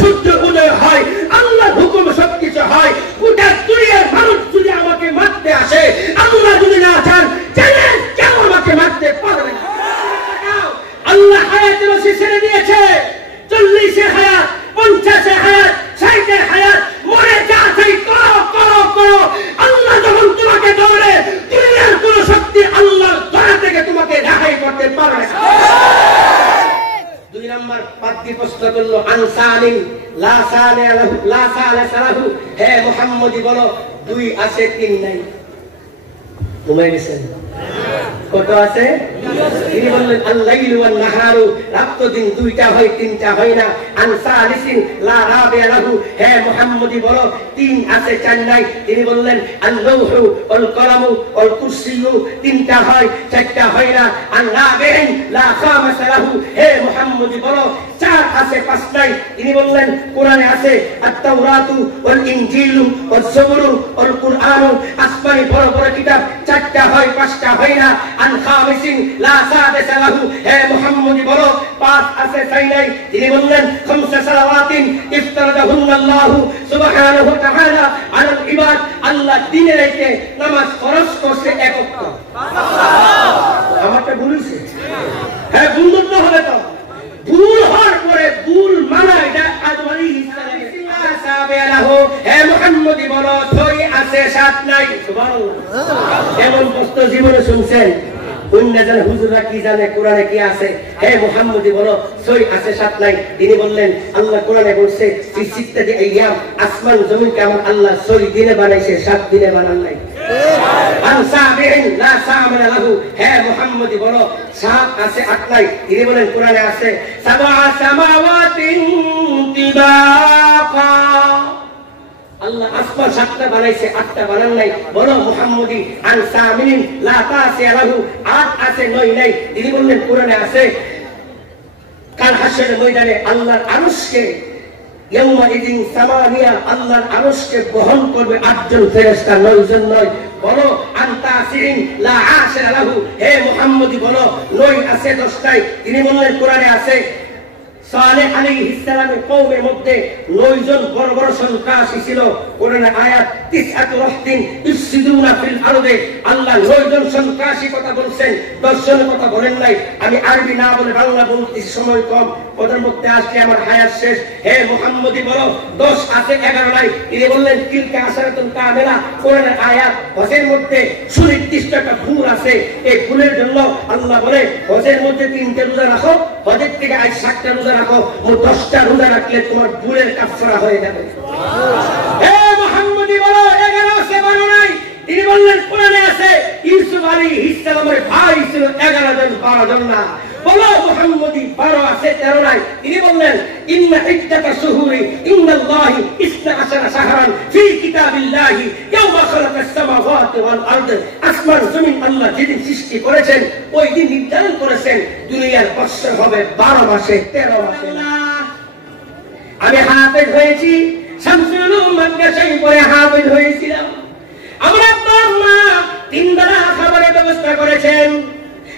সূর্য উদয় হয়, আল্লাহর হুকুম সবকিছু হয়। গোটা দুনিয়ার মানুষ যদি আমাকে মারতে আসে, আল্লাহ যদি না চান, জানে কেউ আমাকে মারতে পারবে না। আল্লাহ হায়াতের রশি ছেড়ে দিয়েছে, 40 হায়াত, 50 হায়াত, 60 হায়াত, মরে যা চাই করো করো করো। আল্লাহ যখন তোমাকে ধরে, দুনিয়ার কোন শক্তি আল্লাহর ধরা থেকে তোমাকে রেহাই করতে পারবে না। 2 নম্বর পাদ্রী প্রশ্ন করলো, আনসালিন লা সালে আলাহু লা সালে সালাহু, হে মুহাম্মদী বলো 2 আছে 3 নাই। ঘুমাই গেছেন? কত আছে? তিনি বললেন আল-লাইলু ওয়ান-নাহারু, রাত তো দিন 2টা হয় 3টা হয় না। আনসালিসিন লা রাবিয়া লাহু, হে মুহাম্মদী বলো 3 আছে 4 নাই। তিনি বললেন আল-লাউহু ওয়াল কলামু ওয়াল কুরসিয়্যু, 3টা হয় 4টা হয় না। আন-রাবিইন লা খামাসা লাহু, হে মুহাম্মদী বলো 4 আছে 5 নাই। তিনি বললেন কোরআনে আছে আত-তাওরাতু ওয়াল ইনজিলু ওয়াজ জাবুরু ওয়াল কুরআনু, আসমানি বড় বড় কিতাব 4টা হয় 5টা হয় না। আন খামিসিন লা সাদিসা লাহু, হে মুহাম্মদী বলো 5 আছে 6 নাই। তিনি বললেন খামসা সালাওয়াতিন ইফতারাদাহুল্লাহু সুবহানাহু ওয়া তাআলা আলাল ইবাদ, আল্লাহ দিনে রাতে নামাজ ফরজ করছে 1 ওয়াক্ত। আমারটা ভুল হইছে? হ্যাঁ, ভুল তো হবে তো। ভুল হওয়ার পরে ভুল মানা, এটা আদম আলাইহিস সালাম। হে মুহাম্মদী বলো 6 আছে 7 নাই। সুবহানাল্লাহ। এমন প্রশ্ন জীবনে শুনছেন? জানে হুজুররা কি জানে কোরআনে কি আছে? হে মুহাম্মদী বলো 6 আছে 7 নাই। তিনি বললেন আল্লাহ কোরআনে বলছে ফি সিত্তাতি আইয়াম, আসমান জমিনকে আমার আল্লাহ 6 দিনে বানাইছে, 7 দিনে বানান নাই। আন সাবিইন লা সামানা লাহু, হে মুহাম্মদী বলো 7 আছে 8 নাই। তিনি বলেন কোরআনে আছে সাবআ সামাওয়াতিন তিবাকা, আল্লাহ আসমান 7টা বানাইছে, 8টা বানান নাই। বলো মুহাম্মদী আন সামিনিন লা তাসিয়া লাহু, 8 আছে 9 নাই। তিনি বললেন কোরআনে আছে কাল হাশরের ময়দানে আল্লাহর আরশকে ইয়াউমা ইদিন সামানিয়া, আল্লাহর আরশকে বহন করবে 8 জন ফেরেশতা, 9 জন নয়। বলো আন তাসিন লা আশরা লাহু, হে মুহাম্মদী বলো 9 আছে 10টাই। তিনি বললেন কোরআনে আছে সালেহ আলাইহিস সালামের কওমের মধ্যে 9 জন বড় বড় সন্ত্রাসী ছিল। কোরআনের আয়াত 9 রাহতিন ইফসিদুনা ফিল আরদে, আল্লাহ 9 জন সন্ত্রাসী কথা বলছেন, 10 জনের কথা বলেন নাই। আমি আরবি না বলে বাংলা বলতেছি, সময় কম, পদের মধ্যে আসলে আমার হায়াত শেষ। হে মুহাম্মদী বলো 10 আছে 11 নাই। তিনি বললেন তিলকা আশরাতুন কামিলা। কোরআনের আয়াত হজের মধ্যে সুনির্দিষ্ট একটা ভুল আছে, এই ভুলের জন্য আল্লাহ বলে হজের মধ্যে 3টে রোজা রাখো, হজের থেকে আজ 7টা রোজা রাখো, 10টা রোজা রাখলে তোমার ভুলের কাফারা হয়ে যাবে। হে মুহাম্মদী বলো 11 আছে 12 নাই। তিনি বললেন কোরআনে আছে ইউসুফ আলাইহিস সালামের ভাই ছিল 11 জন, 12 জন না। বলো মুহাম্মদী 12 আছে 13 নাই। তিনি বললেন ইন্না ইদ্দাতা শুহুরি ইনদাল্লাহি 12 শাহরান ফি কিতাবিল্লাহি ইয়াওমা খালাকাস সামাওয়াতি ওয়াল আরদ, আসমান জমিন আল্লাহ যেদিন সৃষ্টি করেছেন ওই দিন নির্ধারণ করেছেন দুনিয়ার বৎসর হবে 12 মাসে 13 মাসে। আমি হাফেজ হয়েছি, শামসুল উলুম মাদ্রাসায় পড়ে হাফেজ হয়েছিলাম। আমার আব্বা আম্মা 3 বেলা খাবারের ব্যবস্থা করেছেন,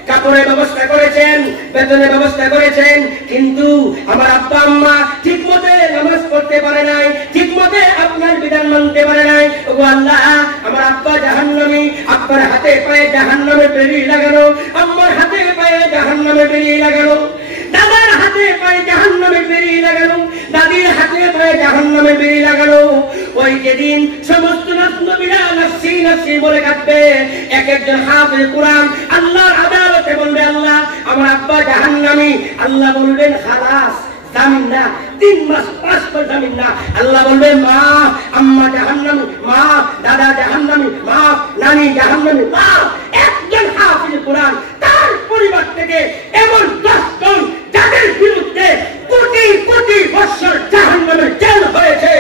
কাপড়ের ব্যবস্থা করেছেন, বেতনের ব্যবস্থা করেছেন, কিন্তু আমার আব্বা আম্মা ঠিকমতো নামাজ পড়তে পারে নাই, ঠিকমতো আপনার বিধান মানতে পারে নাই। ওগো আল্লাহ, আমার আব্বা জাহান্নামী, আব্বার হাতে পায়ে জাহান্নামে বেড়ি লাগানো, আম্মার হাতে পায়ে জাহান্নামে বেড়ি লাগানো, দাদার হাতে পায়ে জাহান্নামে বেড়ি লাগানো, দাদির হাতে পায়ে জাহান্নামে বেড়ি লাগানো। ওই যেদিন সমস্ত নবীরা নাফসি নাফসি বলে কাঁদবে, এক একজন হাফেজ কোরআন আল্লাহর আদালতে বলবে আল্লাহ আমার আব্বা জাহান্নামী। আল্লাহ বলবেন খালাস, জামিন না, 3 মাস 5 মাস জামিন না। আল্লাহ বলবে মা আম্মা জাহান্নামী, মা দাদা জাহান্নামী, মা নানি জাহান্নামী, মা। একজন হাফেজ কোরআন তার পরিবার থেকে এমন 10 জন যাদের বিরুদ্ধে কোটি কোটি বছর জাহান্নামের জেল হয়েছে,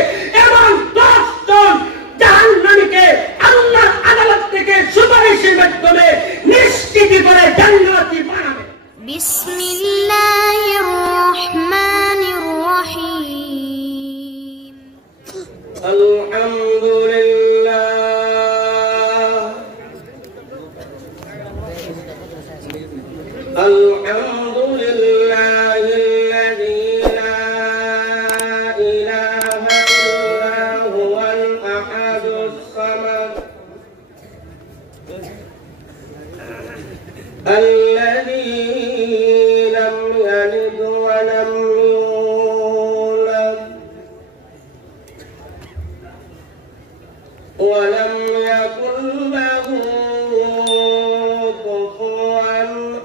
এমন 10 জন জাহান্নামীকে আল্লাহর আদালত থেকে সুপারিশের মাধ্যমে নিশ্চিত করে জান্নাতি বানাবে। বিসমিল্লাহির রহমানির রহিম। আলহামদুলিল্লাহ আলহামদুলিল্লাহিল্লাযী الذي لم يلد ولم يولد ولم يكن له كفوا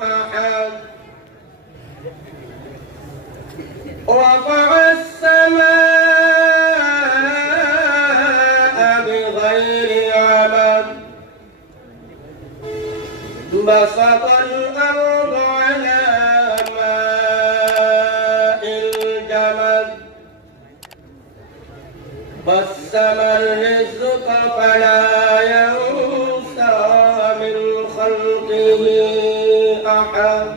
أحد رفع السماء بغير عمد بسط الأرض على ماء الجمد قسم الرزق فلا ينسى من خلقه أحد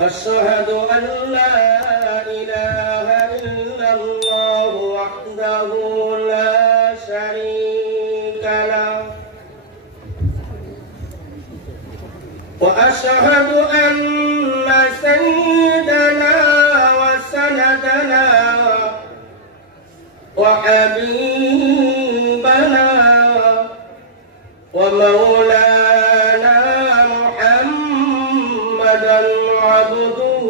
أشهد أن لا إله إلا الله وحده لا شريك له وأشهد أن سيدنا وسندنا وحبيبنا ومولانا محمدا عبده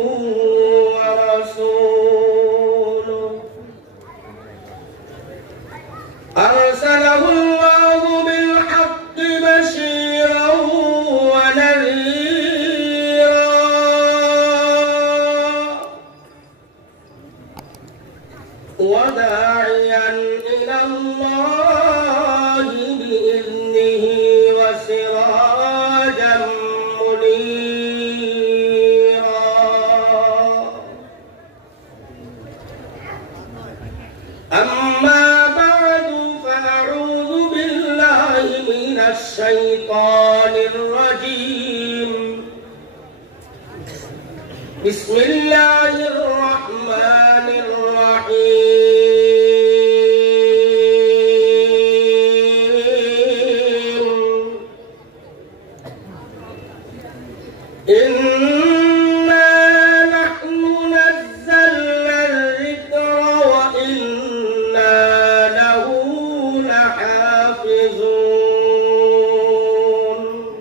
ورسوله أرسله الله بالحق بشيرا ونذيرا وداعيا إلى الله بإذنه وسراجا منيرا أما بعد فأعوذ بالله من الشيطان الرجيم بسم الله الرحمن الرحيم إنا نحن نزلنا الذكر وإنا له لحافظون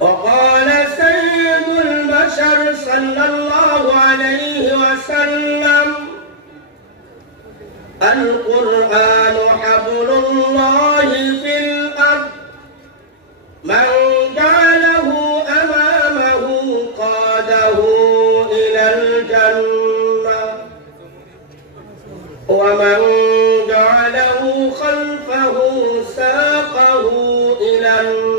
وقال سيد البشر صلى الله عليه وسلم القرآن حبل الله في الأرض من جعله أمامه قاده إلى الجنة ومن جعله خلفه ساقه إلى النار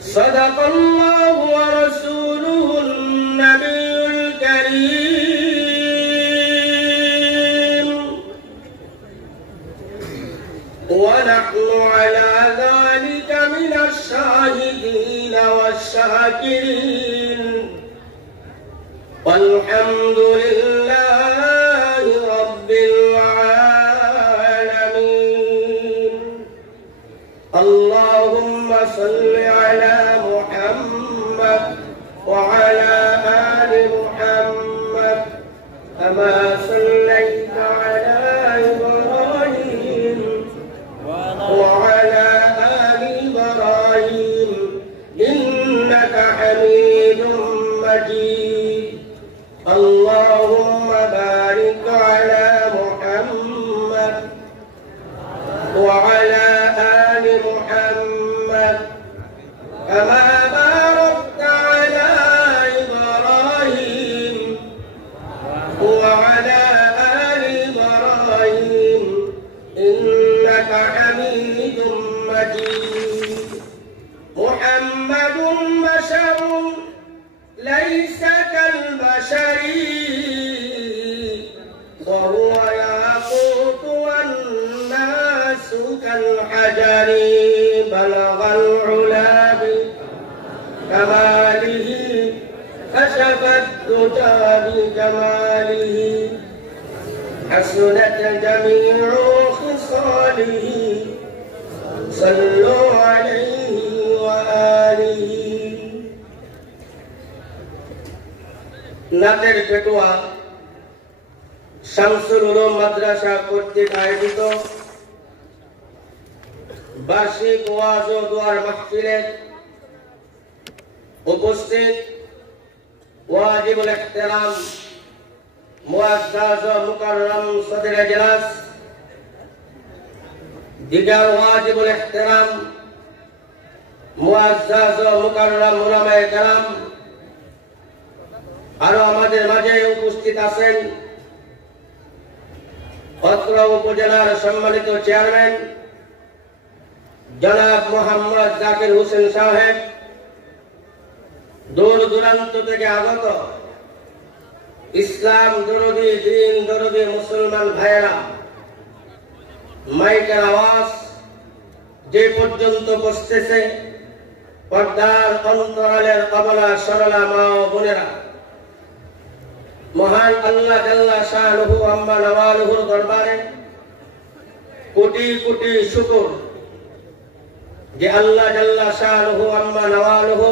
صدق الله ورسوله النبي الكريم ونحن على ذلك من الشاهدين والشاكرين والحمد لله رب العالمين اللهم صل على محمد وعلى آل محمد كما صليت على إبراهيم وعلى آل إبراهيم إنك حميد مجيد اللهم بارك على محمد وعلى آل محمد كما باركت على إبراهيم وعلى آل إبراهيم إنك حميد مجيد محمد بشر ليس كالبشر وهو ياقوت والناس كالحجر بلغ العلا بكماله كشف الدجى بكماله حسنت جميع خصاله صلوا عليه وآله নাটের পেটোয়া শামসুল উলুম মাদ্রাসা কর্তৃক আয়োজিত বার্ষিক ওয়াজ ও দোয়ার মাহফিলে উপস্থিত ওয়াজিবুল ইহতিরাম মুআজ্জাজ ও মুকাররম সদর ইজলাস, দিগার ওয়াজিবুল ইহতিরাম মুআজ্জাজ ও মুকাররম উলামায়ে কেরাম, আরো আমাদের মাঝে উপস্থিত আছেন অত্র উপজেলার সম্মানিত চেয়ারম্যান জনাব মোহাম্মদ জাকির হোসেন সাহেব, দূর দূরান্ত থেকে আগত ইসলাম দরদি দিন দরদি মুসলমান ভাইয়েরা, মাইকের আওয়াজ যে পর্যন্ত পৌঁছতেছে, পর্দার অন্তরালের অবলা সরলা মা ও বোনেরা, মহান আল্লাহ জাল্লা শানুহু আম্মা নওয়ালুহুর দরবারে কোটি কোটি শুকর যে আল্লাহ জাল্লা শানুহু আম্মা নওয়ালুহু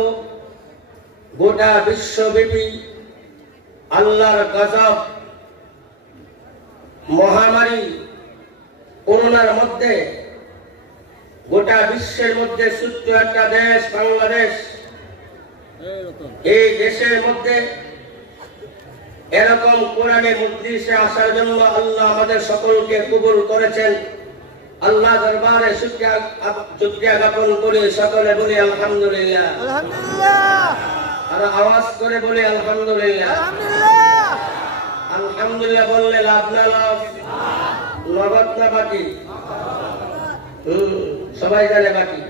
গোটা বিশ্বব্যাপী আল্লাহর গজব মহামারী করোনার মধ্যে গোটা বিশ্বের মধ্যে ছোট্ট একটা দেশ বাংলাদেশ, এই দেশের মধ্যে এরকম কোরআনে মজলিসে আসার জন্য আল্লাহ আমাদের সকলকে কবুল করেছেন। আল্লাহ দরবারে শুকরিয়া জ্ঞাপন করে সকলে বলি আলহামদুলিল্লাহ। আর আওয়াজ করে বলি আলহামদুলিল্লাহ। আলহামদুলিল্লাহ বললে লাভ না লাভ, নগদ না বাকি? সবাই জানে বাকি।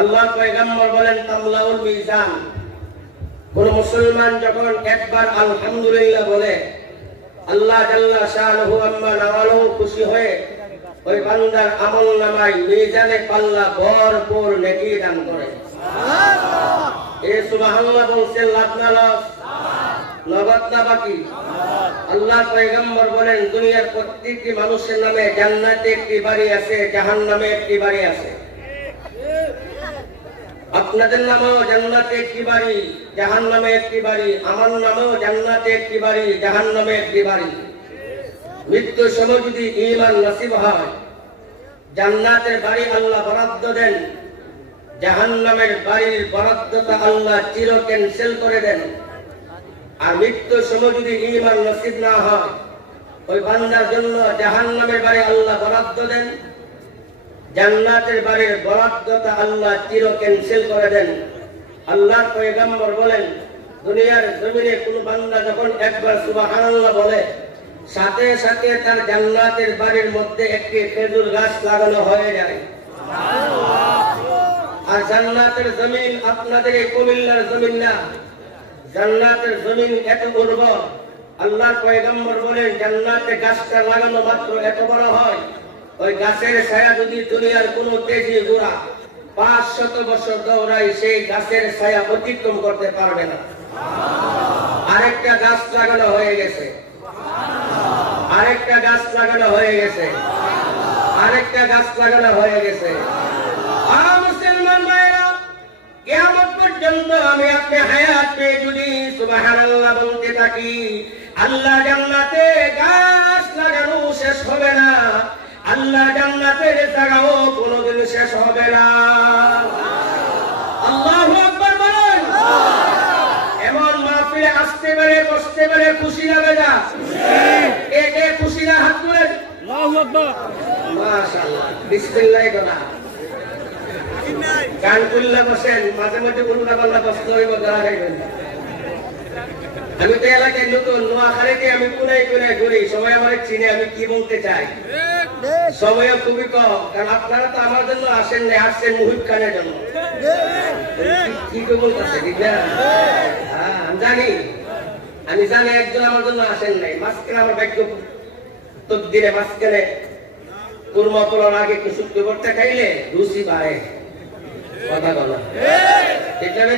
আল্লাহ পয়গম্বর বলেন তামলাউল মিজান, কোন মুসলমান যখন একবার আলহামদুলিল্লাহ বলে আল্লাহ জাল্লা শানুহু আম্মা নওয়ালুহু খুশি হয়ে ওই বান্দার আমলনামায় মিজানে পাল্লা ভরপুর নেকি দান করে। সুবহানাল্লাহ। এই সুবহানাল্লাহ বলছেন লাভ না লাভ, নগদ না বাকি? আল্লাহ পয়গম্বর বলেন দুনিয়ার প্রত্যেকটি মানুষের নামে জান্নাতে একটি বাড়ি আছে, জাহান্নামে একটি বাড়ি আছে। আপনাদের নামেও জান্নাতে একটি বাড়ি, জাহান্নামে একটি বাড়ি, আমার নামেও জান্নাতে একটি বাড়ি, জাহান্নামে একটি বাড়ি। মৃত্যুর সময় যদি ঈমান নসিব হয়, জান্নাতের বাড়ি আল্লাহ বরাদ্দ দেন, জাহান্নামের বাড়ির বরাদ্দটা আল্লাহ চির ক্যান্সেল করে দেন। আর মৃত্যুর সময় যদি ঈমান নসিব না হয়, ওই বান্দার জন্য জাহান্নামের বাড়ি আল্লাহ বরাদ্দ দেন, জান্নাতের বাড়ির বরাদ্দটা আল্লাহ চির ক্যান্সেল করে দেন। আল্লাহর পয়গম্বর বলেন দুনিয়ার জমিনে কোন বান্দা যখন একবার সুবহানাল্লাহ বলে, সাথে সাথে তার জান্নাতের বাড়ির মধ্যে একটি খেজুর গাছ লাগানো হয়ে যায়। আর জান্নাতের জমিন আপনাদের এই কুমিল্লার জমিন না, জান্নাতের জমিন এত উর্বর। আল্লাহর পয়গম্বর বলেন জান্নাতে গাছটা লাগানো মাত্র এত বড় হয়, ওই গাছের ছায়া যদি দুনিয়ার কোন তেজি ঘোড়া 500 বছর দৌড়ায়, সেই গাছের ছায়া অতিক্রম করতে পারবে না। আরেকটা গাছ লাগানো হয়ে গেছে, আরেকটা গাছ লাগানো হয়ে গেছে, আরেকটা গাছ লাগানো হয়ে গেছে। মুসলমান ভাইরা, কিয়ামত পর্যন্ত আমি আপনি হায়াত পেয়ে যদি সুবহানাল্লাহ বলতে থাকি, আল্লাহ জান্নাতে গাছ লাগানো শেষ হবে না, আল্লাহ জান্নাতের জায়গাও কোনোদিন শেষ হবে না। আল্লাহু আকবার বলেন। এমন মাহফিলে আসতে পারে, বসতে পারে, খুশি না বেজা? কে খুশি না হাত তুলেন। আল্লাহু আকবার। মাশাআল্লাহ, বিসমিল্লাহ গোনা। গান কুল্লা বসেন, মাঝে মাঝে উল্টা পাল্লা বসতে হইব, গাড়া খাইবেন। আমি তো এলাকায় নতুন, নোয়াখালীতে আমি কোনায় কোনায় ঘুরি, সবাই আমার চিনে আমি কি বলতে চাই। সময় খুবই কম, কারণ আপনারা তো আমার জন্য আসেন না, আসছেন মুহিব খানের জন্য। কি বলতেছে ঠিক না? আমি জানি একজন আমার জন্য আসেন নাই। মাঝখানে আমার ভাগ্য তকদিরে মাঝখানে কুরমা পোলার আগে একটু শুক্তো ভর্তা খাইলে রুচি বাড়ে। কথা বলা ঠিক না?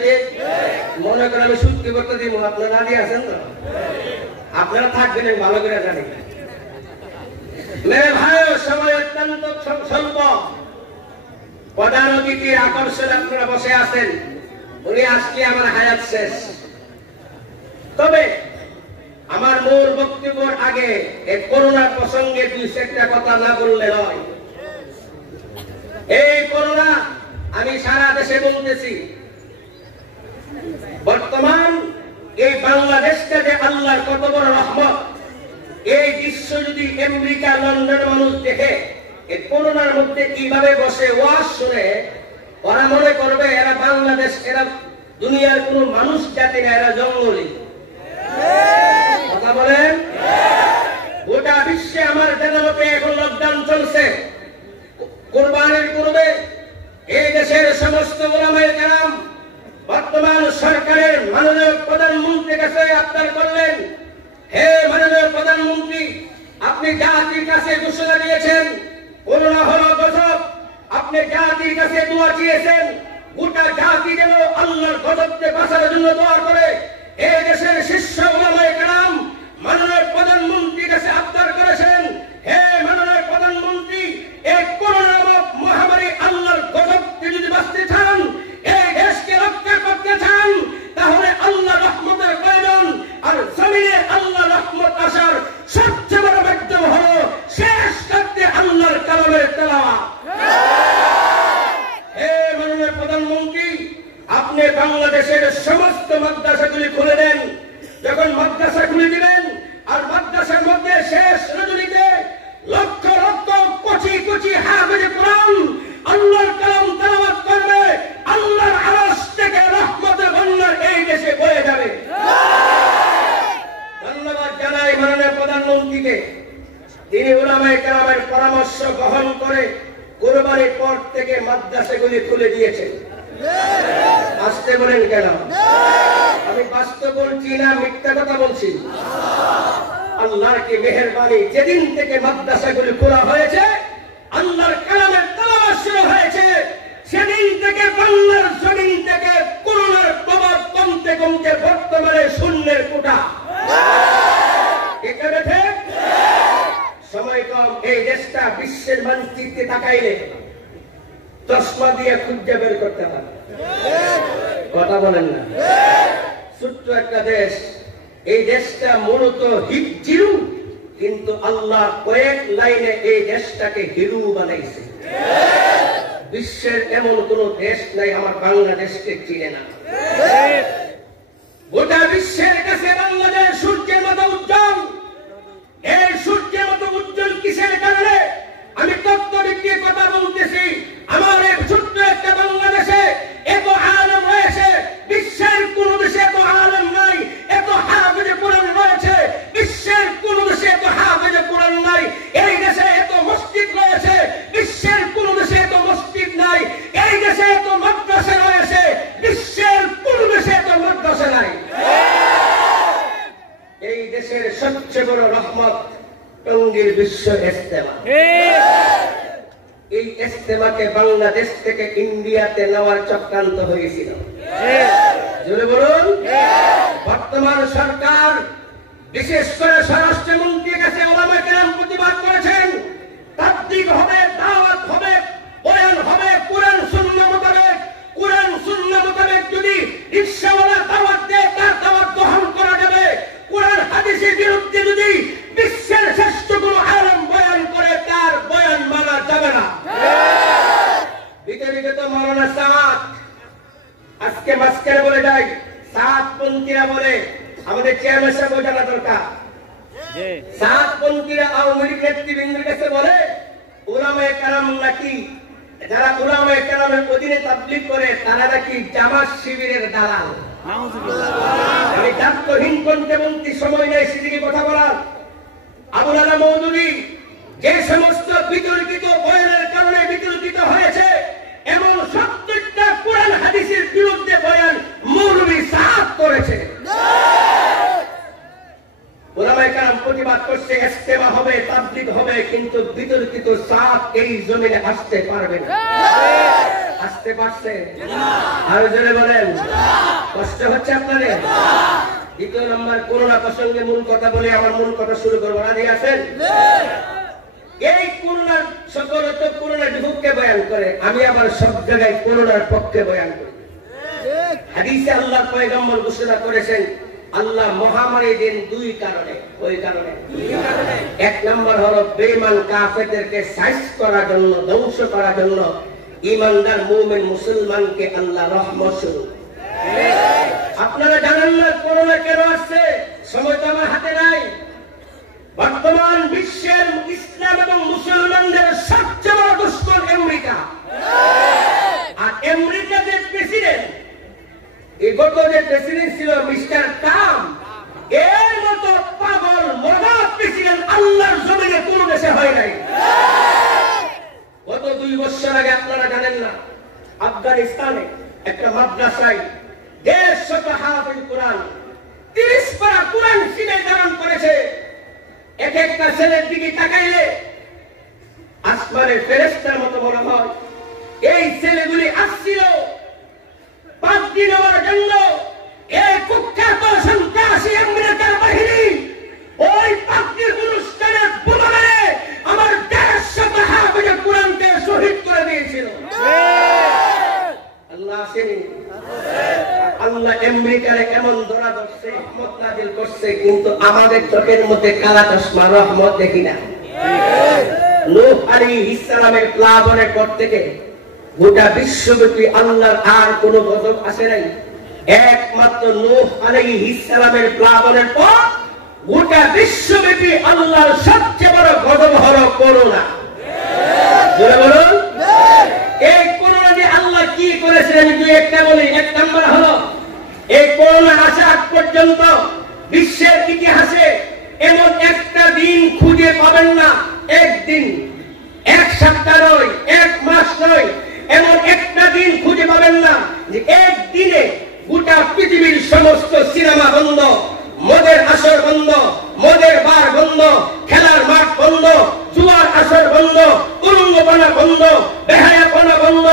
মনে করেন আমি শুক্তো ভর্তা দিব, আপনারা রাজি আছেন তো? আপনারা থাকবেন আমি ভালো করে জানি। মেরে ভাই, সময় অত্যন্ত স্বল্প। প্রধান অতিথির আকর্ষণ আপনারা বসে আছেন, উনি আজকে আমার হায়াত শেষ। তবে আমার মূল বক্তব্যের আগে এই করোনা প্রসঙ্গে দুই চারটা কথা না বললে নয়। এই করোনা আমি সারা দেশে বলতেছি, বর্তমান এই বাংলাদেশটা যে আল্লাহর কত বড় রহমত, এই দৃশ্য যদি আমেরিকা লন্ডনের মানুষ দেখে এই করোনার মধ্যে কিভাবে বসে ওয়াজ শুনে, ওরা মনে করবে এরা বাংলাদেশ, এরা দুনিয়ার কোন মানুষ জাতি না, এরা জঙ্গলি। কথা বলেন। গোটা বিশ্বে আমার জানামতে এখন লকডাউন চলছে। কুরবানির পূর্বে এই দেশের সমস্ত উলামায়ে কেরাম বর্তমান সরকারের মাননীয় প্রধানমন্ত্রীর কাছে আবদার করলেন, হে মাননীয় প্রধানমন্ত্রী, আপনি জাতির কাছে ঘোষণা দিয়েছেন করোনা হলো গজব, আপনি জাতির কাছে দোয়া চেয়েছেন গোটা জাতি যেন আল্লাহর গজব থেকে বাঁচার জন্য দোয়া করে। এই দেশের শীর্ষ উলামায়ে কেরাম মাননীয় প্রধানমন্ত্রীর কাছে আবদার করেছেন, হে মাননীয় প্রধানমন্ত্রী, এই করোনা নামক মহামারী আল্লাহর গজব থেকে যদি বাঁচতে চান, এই দেশকে রক্ষা করতে চান, তাহলে আল্লাহ রহমতের প্রয়োজন। আর জমিনে আল্লাহ রহমত আসার সবচেয়ে বড় মাধ্যম হলো শেষ করতে আল্লাহর কালামের তেলাওয়াত। হে মাননীয় প্রধানমন্ত্রী, আপনি বাংলাদেশের সমস্ত মাদ্রাসাগুলি খুলে দেন। যখন মাদ্রাসা খুলে দিবেন আর মাদ্রাসার মধ্যে শেষ রজনীতে লক্ষ লক্ষ কোটি কোটি হাফেজে কোরআন আল্লাহর কালাম তেলাওয়াত করবে, আল্লাহর আরশ থেকে রহমতের বন্যা এই দেশে বয়ে যাবে। ধন্যবাদ জানাই মাননীয় প্রধানমন্ত্রীকে, তিনি উলামায়ে কেরামের পরামর্শ গ্রহণ করে কুরবানির পর থেকে মাদ্রাসাগুলি খুলে দিয়েছেন। আসতে বলেন কেন? আমি বাস্তব বলছি না মিথ্যা কথা বলছি? আল্লাহর কি মেহেরবানি, যেদিন থেকে মাদ্রাসাগুলি খোলা হয়েছে, আল্লাহর কালামের তেলাওয়াত শুরু হয়েছে, সেদিন থেকে বাংলার জমিন থেকে করোনার প্রভাব কমতে কমতে বর্তমানে শূন্যের কোটা। সময় কম, এই দেশটা বিশ্বের মানচিত্রে তাকাইলে চশমা দিয়ে খুঁজে বের করতে পারে। কথা বলেন না? ছোট্ট একটা দেশ, এই দেশটা মূলত হিরু, কিন্তু আল্লাহ কয়েক লাইনে এই দেশটাকে হিরু বানাইছে। বিশ্বের এমন কোন দেশ নাই আমার বাংলাদেশকে চিনে না। গোটা বিশ্বের কাছে বাংলাদেশ সূর্যের মতো উজ্জ্বল। এই সূর্যের মতো উজ্জ্বল কিসের কারণে? আমি তত্ত্ববিজ্ঞানের কথা বলতেছি। আমার এই ছোট্ট একটা বাংলাদেশে এত আলেম রয়েছে, বিশ্বের কোন দেশে এত আলেম নাই, এত হাফেজে কোরআন রয়েছে, বিশ্বের কোন দেশে এত হাফেজে কোরআন নাই। এই দেশে এত মসজিদ রয়েছে, বিশ্বের কোন দেশে এত মসজিদ নাই। এই দেশে এত মাদ্রাসা রয়েছে, বিশ্বের কোন দেশে এত মাদ্রাসা নাই। এই দেশের সবচেয়ে বড় রহমত টঙ্গীর বিশ্ব ইজতেমা। এই ইজতেমাকে বাংলাদেশ থেকে ইন্ডিয়াতে নেওয়ার চক্রান্ত হয়েছিল। জোরে বলুন। বর্তমান সরকার বিশেষ করে স্বরাষ্ট্রমন্ত্রীর কাছে উলামায়ে কেরাম প্রতিবাদ করেছেন, তাবলীগ হবে, দাওয়াত হবে, বয়ান হবে কোরআন সুন্নাহ মোতাবেক। কোরআন সুন্নাহ মোতাবেক যদি রিকশাওয়ালা দাওয়াত দেয়, তার দাওয়াত গ্রহণ করা যাবে। কোরআন হাদিসের বিরুদ্ধে যদি বিশ্বের শ্রেষ্ঠ কোনো আলেম বয়ান করে, তার বয়ান মানা যাবে না। ভিতরে তো মাওলানা সাদ আজকে মাঝখানে বলে যায়, সাদপন্থীরা বলে, আমাদের চেয়ারম্যান সাহেব জানা দরকার। সাদপন্থীরা আওয়ামী লীগ নেতৃবৃন্দের কাছে বলে উলামায়ে কেরাম নাকি, যারা উলামায়ে কেরামের অধীনে তাবলীগ করে, তারা নাকি জামাত শিবিরের দালাল। আমি দায়িত্বহীন কণ্ঠে সময় নেই সেদিকে কথা বলার। আবুল আলা মওদুদী যে সমস্ত বিতর্কিত বয়ানের কারণে বিতর্কিত হয়েছে, এমন 70টা কোরআন হাদিসের বিরুদ্ধে বয়ান মৌলভী সাদ করেছে। উলামায়ে কেরাম প্রতিবাদ করছে, ইজতেমা হবে, তাবলীগ হবে, কিন্তু বিতর্কিত সাদ এই জমিনে আসতে পারবে না। আসতে পারছে? আর জোরে বলেন। কষ্ট হচ্ছে আপনাদের? দ্বিতীয় নম্বর, করোনা প্রসঙ্গে মূল কথা বলে আমার মূল কথা শুরু করবো। রাজি আছেন? এই করোনার সকলত করোনার বিপক্ষে বয়ান করে, আমি আবার সব জায়গায় করোনার পক্ষে বয়ান করি। হাদিসে আল্লাহর পয়গম্বর ঘোষণা করেছেন, আল্লাহ মহামারী দিন দুই কারণে। ওই কারণে এক নম্বর হলো বেঈমান কাফেরদেরকে সাইজ করার জন্য, ধ্বংস করার জন্য। ঈমানদার মুমিন মুসলমানকে আল্লাহ রহমত স্বরূপ। আপনারা জানেন না করোনা কেন আসছে? সময় তো আমার হাতে নাই। বর্তমান বিশ্বের ইসলাম এবং মুসলমানদের সবচেয়ে বড় দুশমন আমেরিকা। আর আমেরিকা যে প্রেসিডেন্ট, এই গত যে প্রেসিডেন্ট ছিল মিস্টার ট্রাম্প, এর মতো পাগল মহা প্রেসিডেন্ট আল্লাহর জমিনে কোন দেশে হয় নাই। গত 2 বছর আগে আপনারা জানেন না আফগানিস্তানে একটা মাদ্রাসায় 150 হাফেজ কোরআন, 30 পারা কোরআন শিখে ধারণ করেছে। এক একটা ছেলের দিকে তাকাইলে আসমানের ফেরেশতার মতো মনে হয়। এই ছেলেগুলি আসছিল 5 দিন হওয়ার জন্য। এই কুখ্যাত সন্ত্রাসী আমেরিকার বাহিনী ওই 5 দিন অনুষ্ঠানের বোমা মেরে আমার 150 হাফেজ কোরআনকে শহীদ করে দিয়েছিল। আল্লাহ আসেনি? আল্লাহ আমেরিকার এমন ধরা ধরছে, রহমত নাযিল করছে, কিন্তু আমাদের চোখের মধ্যে কালা চশমা, রহমত দেখি না। নূহ আলাইহিস সালামের প্লাবনের পর থেকে গোটা বিশ্বব্যাপী আল্লাহর আর কোন গজব আসে নাই। একমাত্র নূহ আলাইহিস সালামের প্লাবনের পর গোটা বিশ্বব্যাপী আল্লাহর সবচেয়ে বড় গজব হলো করোনা। জোরে বলুন। এই করোনা দিয়ে আল্লাহ কি করেছে আমি দুই একটা বলি। এক নম্বর হলো এই করোনা আসা আগ পর্যন্ত বিশ্বের ইতিহাসে এমন একটা দিন খুঁজে পাবেন না, একদিন, এক সপ্তাহ নয়, এক মাস নয়, এমন একটা দিন খুঁজে পাবেন না যে একদিনে গোটা পৃথিবীর সমস্ত সিনেমা বন্ধ, মদের আসর বন্ধ, মদের বার বন্ধ, খেলার মাঠ বন্ধ, জুয়ার আসর বন্ধ, উলঙ্গপনা বন্ধ, বেহায়াপনা বন্ধ।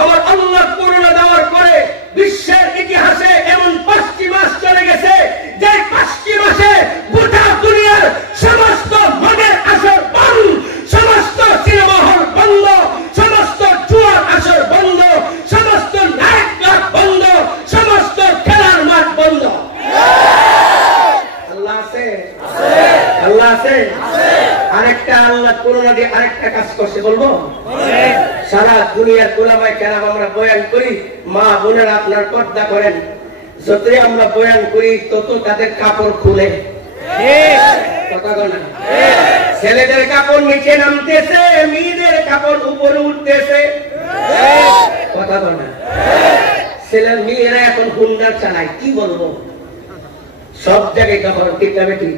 আমার আল্লাহ করোনা দেওয়ার পরে বিশ্বের ইতিহাসে এমন 5টি মাস চলে গেছে যে 5টি মাসে গোটা দুনিয়ার সমস্ত মদের আসর বন্ধ, সমস্ত সিনেমা হল বন্ধ, সমস্ত জুয়ার আসর বন্ধ, সমস্ত নাইট ক্লাব বন্ধ, সমস্ত খেলার মাঠ বন্ধ। আল্লাহ আছে? আল্লাহ আছে? আরেকটা আল্লাহ করোনা দিয়ে আরেকটা কাজ করছে, বলবো? সারা দুনিয়ার উলামায়ে কেরাম আমরা বয়ান করি, মা বোনেরা আপনার পর্দা করেন। যতই আমরা বয়ান করি তত তাদের কাপড় খুলে। কথা বলে ছেলেদের কাপড় নিচে নামতেছে, মেয়েদের কাপড় উপরে উঠতেছে। কথা বলে ছেলের মেয়েরা এখন হুন্ডার চালায়, কি বলবো? সব জায়গায় তখন ঠিক না বেটি?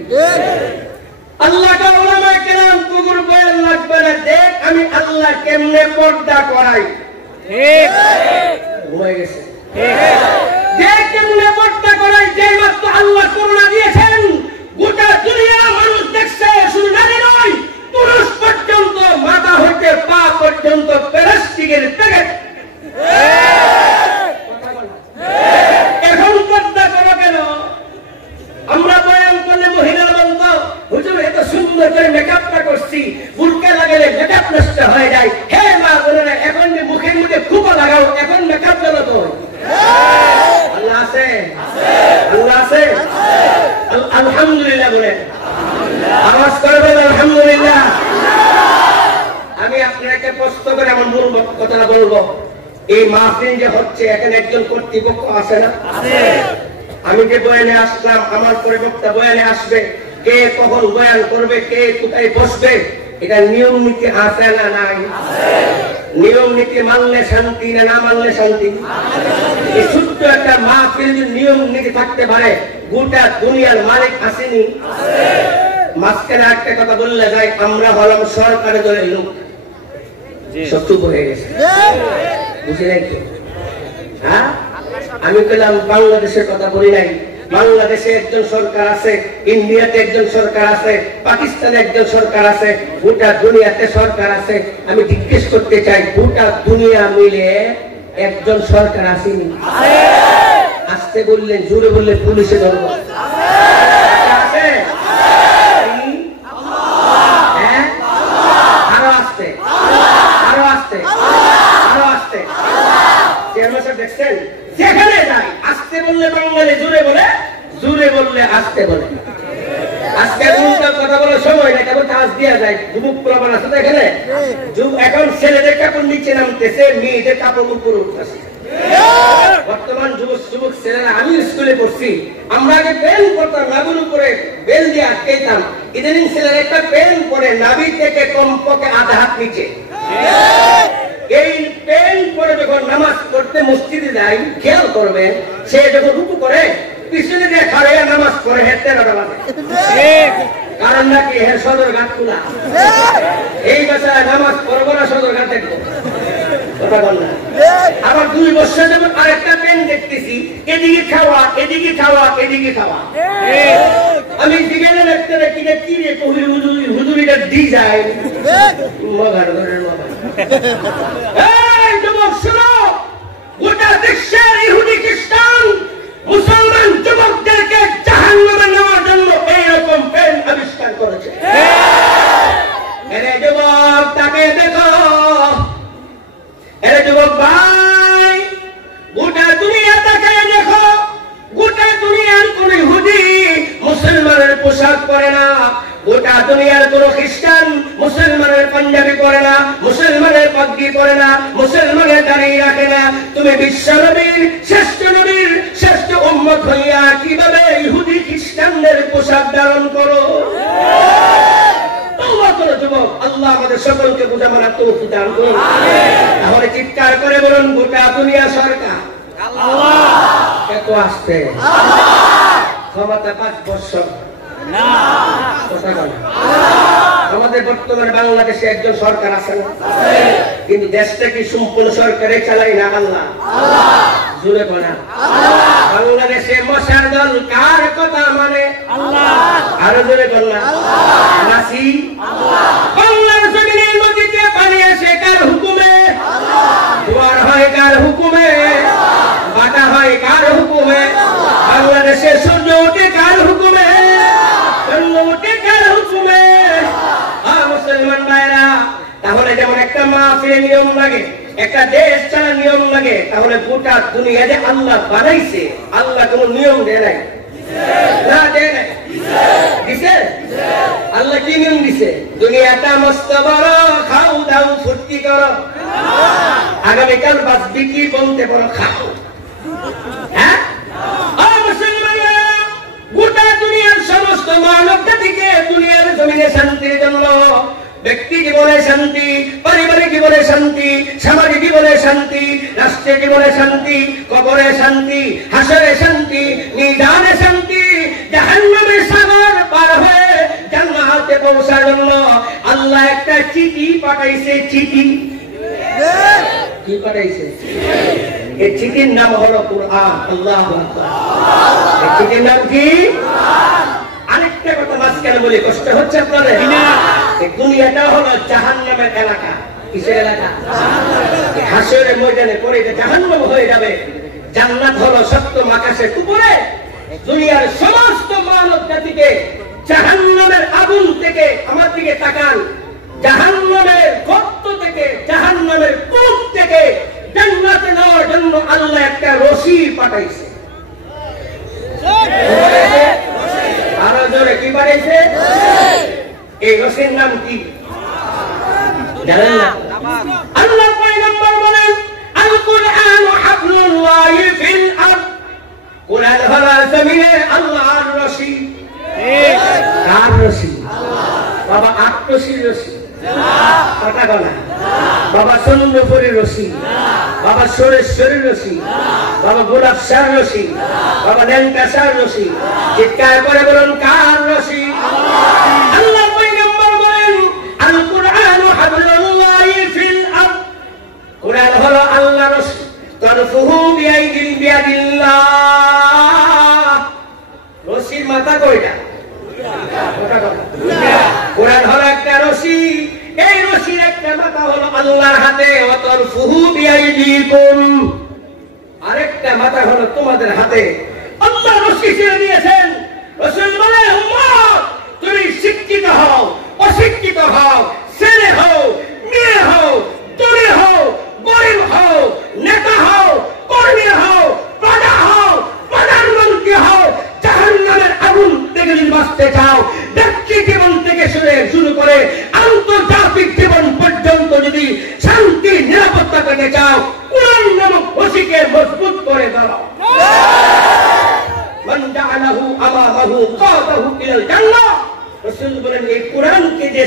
আল্লাহ উলামায়ে কেরাম কুকুর বয়ান লাগবে না, দেখ আমি আল্লাহ কেমনে পর্দা করাই। ঠিক ঘুমাই গেছে। দেখ কেমনে পর্দা করাই। যে মাত্র আল্লাহ করোনা দিয়েছেন গোটা দুনিয়ার মানুষ দেখছে, শুধু নারী নয় পুরুষ পর্যন্ত, মাথা হইতে পা পর্যন্ত প্লাস্টিকের প্যাকেট। এখন পর্দা করো কেন? আমরা বয়ান করলে মহিলারা বলতো, হুজুর এত সুন্দর করে মেকআপটা করছি, বুরকা লাগালে মেকআপ নষ্ট হয়ে যায়। হে মা বোনেরা, এখন মুখের মধ্যে খুব লাগাও, এখন মেকআপ গেল তো। আল্লাহ আছে? আল্লাহ আছে? আলহামদুলিল্লাহ বলে আওয়াজ করবেন আলহামদুলিল্লাহ। আমি আপনাকে প্রশ্ন করে আমার মূল কথাটা বলবো। এই মাহফিল যে হচ্ছে, এখানে একজন কর্তৃপক্ষ আছে না? আমি যে বয়ানে আসলাম, আমার পরিবক্তা বয়ানে আসবে, কে কখন বয়ান করবে, কে কোথায় বসবে, এটা নিয়ম নীতি আছে না নাই? নিয়ম নীতি মানলে শান্তি, না না মানলে শান্তি? এই ছোট্ট একটা মাহফিল নিয়ম নীতি থাকতে পারে, গোটা দুনিয়ার মালিক আসেনি। মাঝখানে একটা কথা বললে যায়, আমরা হলাম সরকারের দলের লোক, সব হয়ে গেছে, বুঝে নাই তো? হ্যাঁ, আমি বললাম বাংলাদেশের কথা বলি নাই। বাংলাদেশে একজন সরকার আছে, ইন্ডিয়াতে একজন সরকার আছে, পাকিস্তানে একজন সরকার আছে, গোটা দুনিয়াতে সরকার আছে। আমি জিজ্ঞেস করতে চাই, গোটা দুনিয়া মিলে একজন সরকার আসেনি? আসতে বললেন, জোরে বললে পুলিশে ধরবো। আছে? হ্যাঁ, আরো আসতে, আরো আসতে, আরো আসতে। দেখছেন যেখানে যাই আসতে বললে বাঙালি জোরে বলে, জোরে বললে আস্তে বলে। আজকে কথা বলার সময় না, কেবল কাজ দেওয়া যায়। যুবক প্রবণ আছে তো এখানে, এখন ছেলেদের কাপড় নিচে নামতেছে, মেয়েদের কাপড় উপরে উঠতেছে। বর্তমান যুবক ছেলেরা, আমি স্কুলে পড়ছি, আমরা আগে পেন করতাম, নাবির উপরে বেল দিয়ে আটকাইতাম। ইদানিং ছেলেরা একটা পেন পরে নাবি থেকে কমপক্ষে আধা হাত নিচে। এই পেন পরে যখন নামাজ পড়তে মসজিদে যায়, খেয়াল করবেন, সে যখন রুকু করে পিছনে দিয়ে খাড়িয়ে নামাজ পড়ে হেঁটে বাজে। কারণ নাকি হ্যাঁ সদর ঘাট খোলা, এই বাসায় নামাজ পড়বো না, সদর ঘাট দেখবো। আবার 2 বছর যেমন আরেকটা পেন দেখতেছি, এদিকে খাওয়া এদিকে খাওয়া এদিকে খাওয়া। আমি দিকে দেখতে দেখি কি রে হুজুরিটা ডিজাইন মগার ঘরের মগা। এই যুবক শোনো, গোটা দেশের ইহুদি খ্রিস্টান মুসলমান যুবকদেরকে জাহান্নামে নেওয়ার জন্য এইরকম পেন আবিষ্কার করেছে। এরে যুবক তাকে দেখো, এরে যুবক ভাই, গোটা দুনিয়া তাকে দেখো, গোটা দুনিয়ার কোন ইহুদি মুসলমানের পোশাক পরে না, গোটা দুনিয়ার কোন খ্রিস্টান মুসলমানের পাঞ্জাবি পরে না, মুসলমানের পাগড়ি পরে না, মুসলমানের দাড়ি রাখে না। তুমি বিশ্ব নবীর শ্রেষ্ঠ নবীর শ্রেষ্ঠ উম্মত হইয়া কিভাবে ইহুদি খ্রিস্টানদের পোশাক ধারণ করো? যুবক, আল্লাহ আমাদের সকলকে বোঝা মানার তৌফিক দান করুন। তাহলে চিৎকার করে বলুন, গোটা দুনিয়া সরকার এত আসছে, ক্ষমতা 5 বছর না। আমাদের বর্তমানে বাংলাদেশে একজন সরকার আছে না, কিন্তু দেশটা কি সম্পূর্ণ সরকারে চালায় না আল্লাহ? জুড়ে পড়া বাংলাদেশে মশার দল কার কথা মানে? আরো জোরে বললাম নাসি। বাংলার জমিনে নদীতে পানি আসে কার হুকুমে? জোয়ার হয় কার হুকুমে? বাটা হয় কার হুকুমে? বাংলাদেশে সূর্য ওঠে কার হুকুমে? চন্দ্র ওঠে কার হুকুমে? মুসলমান ভাইরা, তাহলে যেমন একটা মাহফিলে নিয়ম লাগে, একটা দেশ চালার নিয়ম লাগে, তাহলে গোটা দুনিয়া যে আল্লাহ বানাইছে, আল্লাহ কোন নিয়ম দেয় নাই? না দেয় নাই। দিছে? আল্লাহ কি নিয়ম দিছে? দুনিয়াটা মস্ত বড়, খাও দাও ফুর্তি করো, আগামীকাল বাঁচবি কি বলতে পারো, খাও। হ্যাঁ, গোটা দুনিয়ার সমস্ত মানব জাতিকে দুনিয়ার জমিনে শান্তির জন্য, ব্যক্তি জীবনে শান্তি, পারিবারিক জীবনে শান্তি, সামাজিক জীবনে শান্তি, রাষ্ট্রের জীবনে শান্তি, কবরে শান্তি, হাসরে শান্তি, মিজানে শান্তি, জাহান্নামের সাগর পার হয়ে জান্নাতে পৌঁছার জন্য আল্লাহ একটা চিঠি পাঠাইছে। চিঠি কি পাঠাইছে? এই চিঠির নাম হলো কুরআন। আল্লাহু আকবার। এই চিঠির নাম কি? আরেকটা কথা মাঝখানে বলি, কষ্ট হচ্ছে আপনাদের? এই দুনিয়াটা হলো জাহান্নামের এলাকা। কিসের এলাকা? হাসরের ময়দানে পড়ে জাহান্নাম হয়ে যাবে। জান্নাত হলো সপ্তম আকাশের উপরে। দুনিয়ার সমস্ত মানব জাতিকে জাহান্নামের আগুন থেকে, আমার দিকে তাকান, জাহান্নামের গর্ত থেকে, জাহান্নামের কূপ থেকে জান্নাতে নেওয়ার জন্য আল্লাহ একটা রশি পাঠাইছে। আরো জোরে কি পাঠাইছে? এই রশির নাম কি জানেন না? আল্লাহ পয়গম্বর বলেন, আল কুরআন হাবলুল্লাহি ফিল আরদ। কুরআন হলো জমিনে আল্লাহর রশি। কার রশি? বাবা আটরশির রশি, কথা বলা, বাবা চন্দ্রপুরীর রশি, বাবা সুরেশ্বরীর রশি, বাবা গোলাপ শাহর রশি, বাবা ল্যাংটা শাহর রশি। চিৎকার করে বলুন, কার রশি? আল্লাহ পয়গম্বর বলেন, আল কুরআন হাবলুল্লাহি ফিল আরদ। কুরআন হলো আল্লাহর রশি। তারফুহু বিয়াদিল্লাহ। রশির মাথা কয়টা? কুরআন হলো একটা রশি। এই রশির একটা মাথা হলো আল্লাহর হাতে। ওয়াতারফুহু বিআইদিকুম। আরেকটা মাথা হলো তোমাদের হাতে। আল্লাহ রশি ছেড়ে দিয়েছেন। রাসূল বলেন, উম্মত, তুমি শিক্ষিত হও, অশিক্ষিত হও, ছেলে হও, মেয়ে হও, ধনী হও, গরিব হও, নেতা হও, কর্মী হও, প্রজা হও, প্রধানমন্ত্রী হও, জাহান্নাম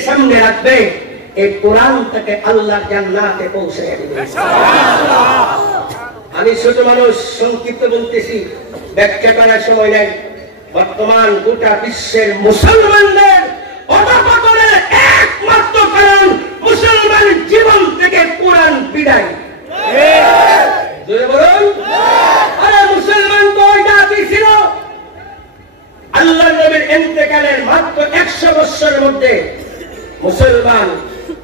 সামনে রাখবে, এই কোরআন তাকে আল্লাহর জান্নাতে পৌঁছে দিবে। আমি ছোট মানুষ, সংক্ষিপ্ত বলতেছি, ব্যাখ্যা করার সময় নাই। বর্তমান গোটা বিশ্বের মুসলমানদের অধঃপতনের একমাত্র কারণ মুসলমান জীবন থেকে কোরআন বিদায়। বলুন, আরে মুসলমান তো ওই জাতি ছিল আল্লাহর নবীর ইন্তেকালের মাত্র 100 বছরের মধ্যে মুসলমান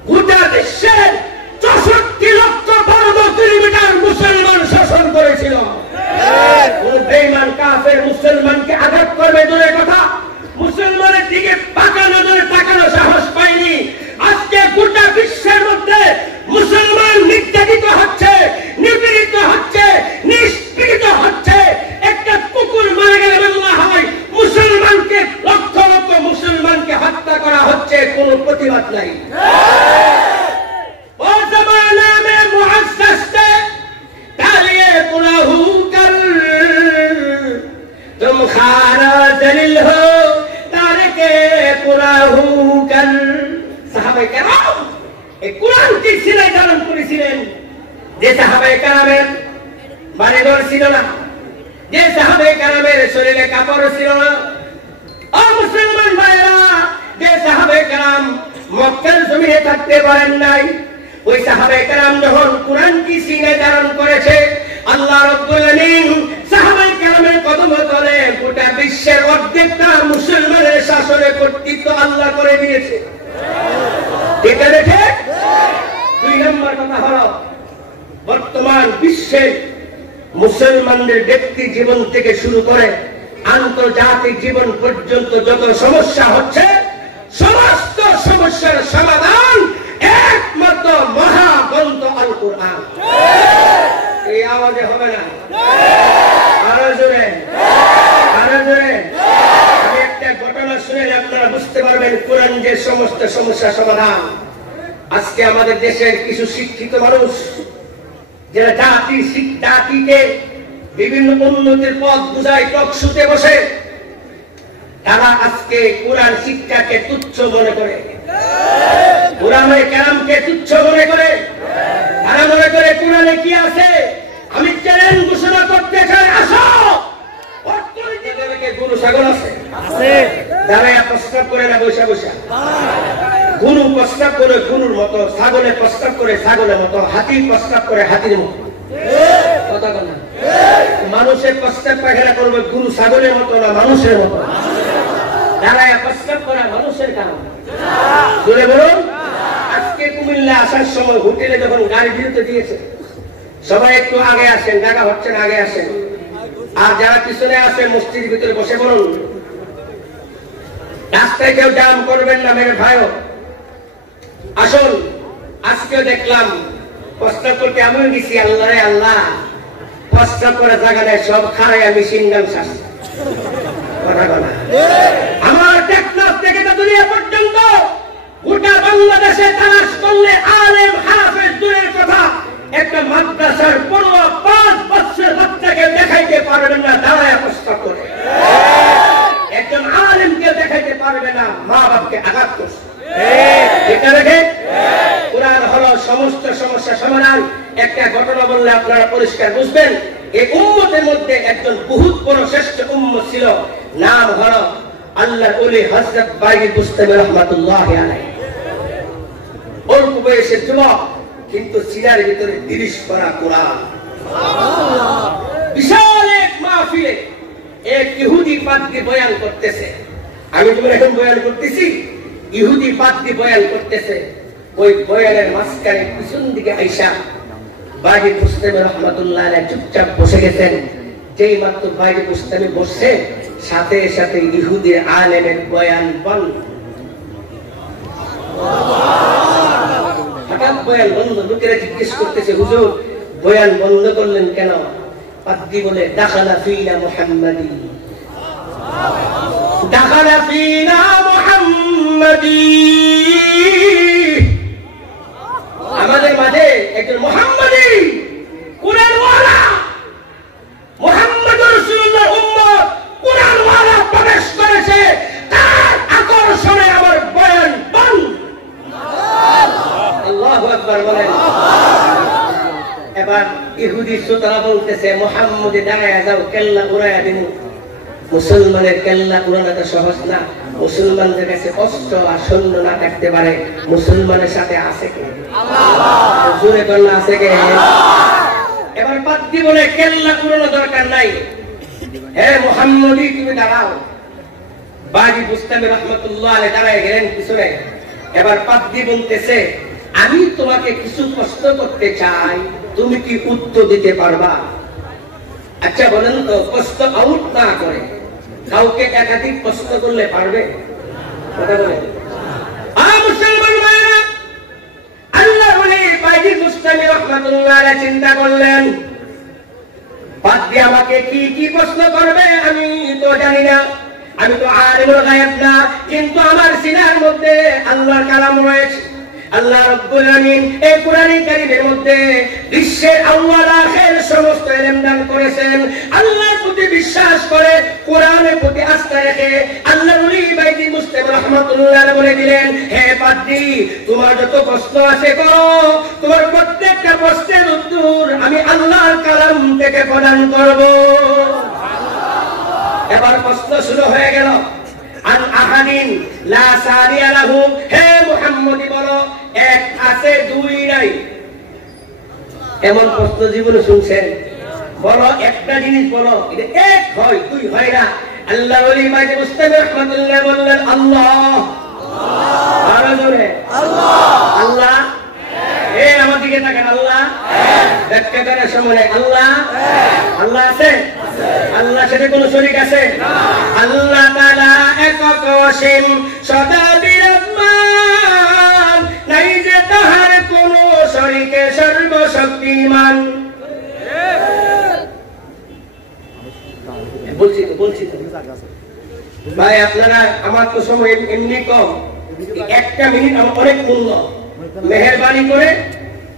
গোটা বিশ্বের 64 লক্ষ বর্গ কিলোমিটার মুসলমান শাসন করেছিল। কোন বেঈমান কাফের মুসলমানকে আঘাত করবে দূরের কথা, মুসলমানের দিকে পাকা নজরে তাকানো সাহস পায়নি। আজকে গোটা বিশ্বের মধ্যে মুসলমান নির্যাতিত হচ্ছে, নিপীড়িত হচ্ছে, নিষ্পীড়িত হচ্ছে। একটা কুকুর মারা গেলে বলা হয় মুসলমানকে, লক্ষ লক্ষ মুসলমানকে হত্যা করা হচ্ছে, কোনো প্রতিবাদ নাই। ও জমানা মে মুআসসাস थे तालिए गुनाहू कर, तुम खारा जलील हो तारके गुनाहू कर। সাহাবায়ে কেরাম এই কোরআনকে সিলাই ধারণ করেছিলেন। যে সাহাবায়ে কেরামের বাড়িঘর ছিল না, যে সাহাবায়ে কেরামের শরীরে কাপড় ছিল না, ও মুসলমান ভাইরা, যে সাহাবায়ে কেরাম মক্কার জমিনে থাকতে পারেন নাই, ওই সাহাবায়ে কেরাম যখন কোরআন কি সিনায় ধারণ করেছে, আল্লাহ রাব্বুল আলামিন সাহাবায়ে কেরামের কদম তলে গোটা বিশ্বের অর্ধেকটা মুসলমানের শাসনে কর্তৃত্ব আল্লাহ করে দিয়েছে। এটা দেখে 2 নম্বর কথা হলো, বর্তমান বিশ্বের মুসলমানদের ব্যক্তি জীবন থেকে শুরু করে আন্তর্জাতিক জীবন পর্যন্ত যত সমস্যা হচ্ছে, সমস্ত সমস্যার সমাধান একমাত্র মহাগ্রন্থ আল কোরআন। এই আওয়াজে হবে না, আরো জোরে, আরো জোরে। আমি একটা ঘটনা শুনে আপনারা বুঝতে পারবেন কোরআন যে সমস্ত সমস্যার সমাধান। আজকে আমাদের দেশের কিছু শিক্ষিত মানুষ যারা জাতিকে বিভিন্ন উন্নতির পথ বুঝায় টক শুতে বসে, তারা আজকে কোরআন শিক্ষাকে তুচ্ছ মনে করে, কোরআনে কেরামকে তুচ্ছ মনে করে। তারা মনে করে কোরআনে কি আছে। আমি চ্যালেঞ্জ ঘোষণা করতে চাই, আসো অর্থনীতিকে গরু ছাগল আছে, দাঁড়ায় প্রস্তাব করে না বৈশা বৈশা। গরু প্রস্তাব করে গরুর মতো, ছাগলে প্রস্তাব করে ছাগলের মতো, হাতি প্রস্তাব করে হাতির মতো। কথা বলা, মানুষের প্রস্তাব পায়খানা করবে গরু ছাগলের মতো না মানুষের মতো। দাঁড়ায় প্রস্তাব করা মানুষের কাম। বলে বলুন, আজকে কুমিল্লা আসার সময় হোটেলে যখন গাড়ি বিরতি দিয়েছে, সবাই একটু আগে আসেন, জায়গা হচ্ছে না, আগে আসেন। আর যারা পিছনে আসেন মসজিদের ভিতরে বসে বলুন। রাস্তায় কেউ জাম করবেন না মেরে ভাইও। আসুন, আজকেও দেখলাম প্রস্তাব করতে এমন গেছি, আল্লাহ রে আল্লাহ, প্রস্তাব করা জায়গা নেই, সব খারাইয়া মেশিন গান শাস। কথা বলা, আমার টেকনাফ থেকে দুনিয়া পর্যন্ত গোটা বাংলাদেশে তালাশ করলে আলেম হাফেজ দূরের কথা, একটা মাদ্রাসার পড়ুয়া 5 বছর বাচ্চাকে দেখাইতে পারবেন না দাঁড়ায় প্রস্তাব করে। একজন আলেমকে দেখাইতে পারবে না মা বাপকে আঘাত করছে। এটা দেখে কোরআন হলো সমস্ত সমস্যা সমাধান। একটা ঘটনা বললে আপনারা পরিষ্কার বুঝবেন। এই উম্মতের মধ্যে একজন বহুত বড় শ্রেষ্ঠ উম্মত ছিল, নাম হলো আল্লাহর ওলি হযরত বাইজিদ বুস্তামি রাহমাতুল্লাহি আলাইহি। অল্প বয়সের যুবক, কিন্তু সিনার ভিতরে 30 পারা কোরআন। বিশাল এক মাহফিলে এক ইহুদি পাদ্রী বয়ান করতেছে। আমি যখন এখন বয়ান করতেছি, ইহুদি পাদ্রী বয়ান করতেছে। ওই বয়ানের মাঝখানে পিছন দিকে আইসা বাইজিদ বুস্তামি রাহমাতুল্লাহি আলাইহি চুপচাপ বসে গেছেন। যেই মাত্র বাইজিদ বুস্তামি বসছে, সাথে সাথে ইহুদি আলেমের বয়ান বন্ধ। হঠাৎ বয়ান বন্ধ। লোকেরা জিজ্ঞেস করতেছে, হুজুর বয়ান বন্ধ করলেন কেন? পাদ্রী বলে, দাখালা ফিনা মুহাম্মাদি, দাখালা ফিনা মুহাম্মাদি। আমাদের মাঝে একজন মুহাম্মাদি কুরআনওয়ালা, মুহাম্মদুর রাসূলুল্লাহ উম্মত কুরআনওয়ালা প্রবেশ করেছে। তার আকর্ষণে আমার বয়ান বন্ধ। ইহুদি শ্রোতারা বলতেছে মুহাম্মদ দাঁড়ায় যাও, কেল্লা উড়াইয়া দিন। মুসলমানের কেল্লা উড়ানোটা সহজ না। মুসলমানদের কাছে অস্ত্র আর সৈন্য না থাকতে পারে, মুসলমানের সাথে আছে কে? আল্লাহ। জোরে বলনা আছে কে? এবার পাদ্রী বলে কেল্লা উড়ানো দরকার নাই, হে মুহাম্মদী তুমি দাঁড়াও। বাজি বুস্তামি রহমাতুল্লাহ আলাইহি দাঁড়ায় গেলেন পিছনে। এবার পাদ্রী বলতেছে আমি তোমাকে কিছু প্রশ্ন করতে চাই, তুমি কি উত্তর দিতে পারবা? আচ্ছা বলেন তো, প্রশ্ন আউট না করে কাউকে একাধিক প্রশ্ন করলে পারবে? কথা বলেন। মুসলমান ভাইরা, আল্লাহর ওলি বাজি বুস্তামি রহমাতুল্লাহ আলাইহি চিন্তা করলেন পাদ্রী আমাকে কি কি প্রশ্ন করবে আমি তো জানি না, আমি তো আলিমুল গায়ব না, কিন্তু আমার সিনার মধ্যে আল্লাহর কালাম রয়েছে। আল্লাহ রাব্বুল আমিন এই কোরআনে কারীমের মধ্যে বিশ্বের আউয়াল আখির সমস্ত ইলম দান করেছেন। আল্লাহর প্রতি বিশ্বাস করে, কোরআনের প্রতি আস্থা রেখে আল্লাহর ওলি বাইজি মুসলিম রাহমাতুল্লাহ আলাইহি বলে দিলেন, হে পাদ্রী তোমার যত প্রশ্ন আছে করো, তোমার প্রত্যেকটা প্রশ্নের উত্তর আমি আল্লাহর কালাম থেকে প্রদান করব। এবার প্রশ্ন শুরু হয়ে গেল। আন আহাদিন লা সারিয়া লাহু, হে মুহাম্মদী বলো এক আছে দুই নাই। এমন প্রশ্ন জীবনে শুনছেন? বলো একটা জিনিস বলো, এটা এক হয় দুই হয় না। আল্লাহ ওলি বাইজি মুস্তামি রাহমাতুল্লাহ বললেন আল্লাহ। আরো জোরে আল্লাহ। আল্লাহ এ আমার দিকে তাকান, আল্লাহ ব্যাখ্যা করার সময় আল্লাহ আল্লাহ আছে? আল্লাহ সাথে কোন শরীক আছে? আল্লাহ তাআলা একক অসীম সদা বিরাজমান, নাই যে তাহার কোন শরীকে সর্বশক্তিমান। বলছি তো ভাই, আপনারা আমার তো সময় এমনি কম, একটা মিনিট আমার অনেক মূল্য। মেহেরবানি করে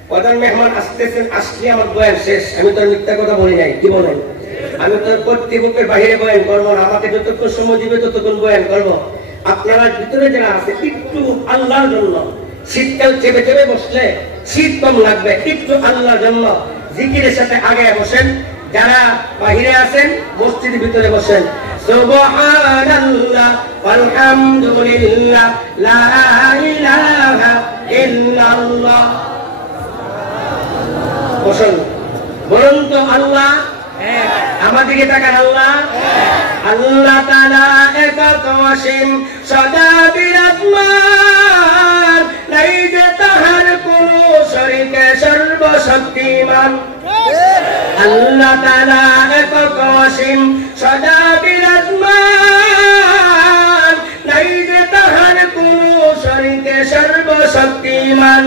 প্রধান মেহমান আসতেছেন, আসলে আমার বয়ান শেষ। আমি তো মিথ্যা কথা বলি নাই, কি বলেন? আমি তো কর্তৃপক্ষের বাইরে বয়ান করবো না, আমাকে যতক্ষণ সময় দিবে ততক্ষণ বয়ান করবো। আপনারা ভিতরে যারা আছে একটু আল্লাহর জন্য, শীতকাল চেপে চেপে বসলে শীত কম লাগবে, একটু আল্লাহর জন্য জিকিরের সাথে আগে বসেন। যারা বাহিরে আছেন মসজিদের ভিতরে বসেন। সুবহানাল্লাহ আলহামদুলিল্লাহ লা ইলাহা ইল্লাল্লাহ। বসুন, বলুন তো আল্লাহ এক। আমার দিকে তাকান, আল্লাহ আল্লাহ তাআলা একক অসীম সদা বিরাজমান, নাই যে তাহার কোন শরীকে সর্বশক্তিমান। আল্লাহ তাআলা একক অসীম সদা বিরাজমান, নাই যে তাহার কোন শরীকে সর্বশক্তিমান।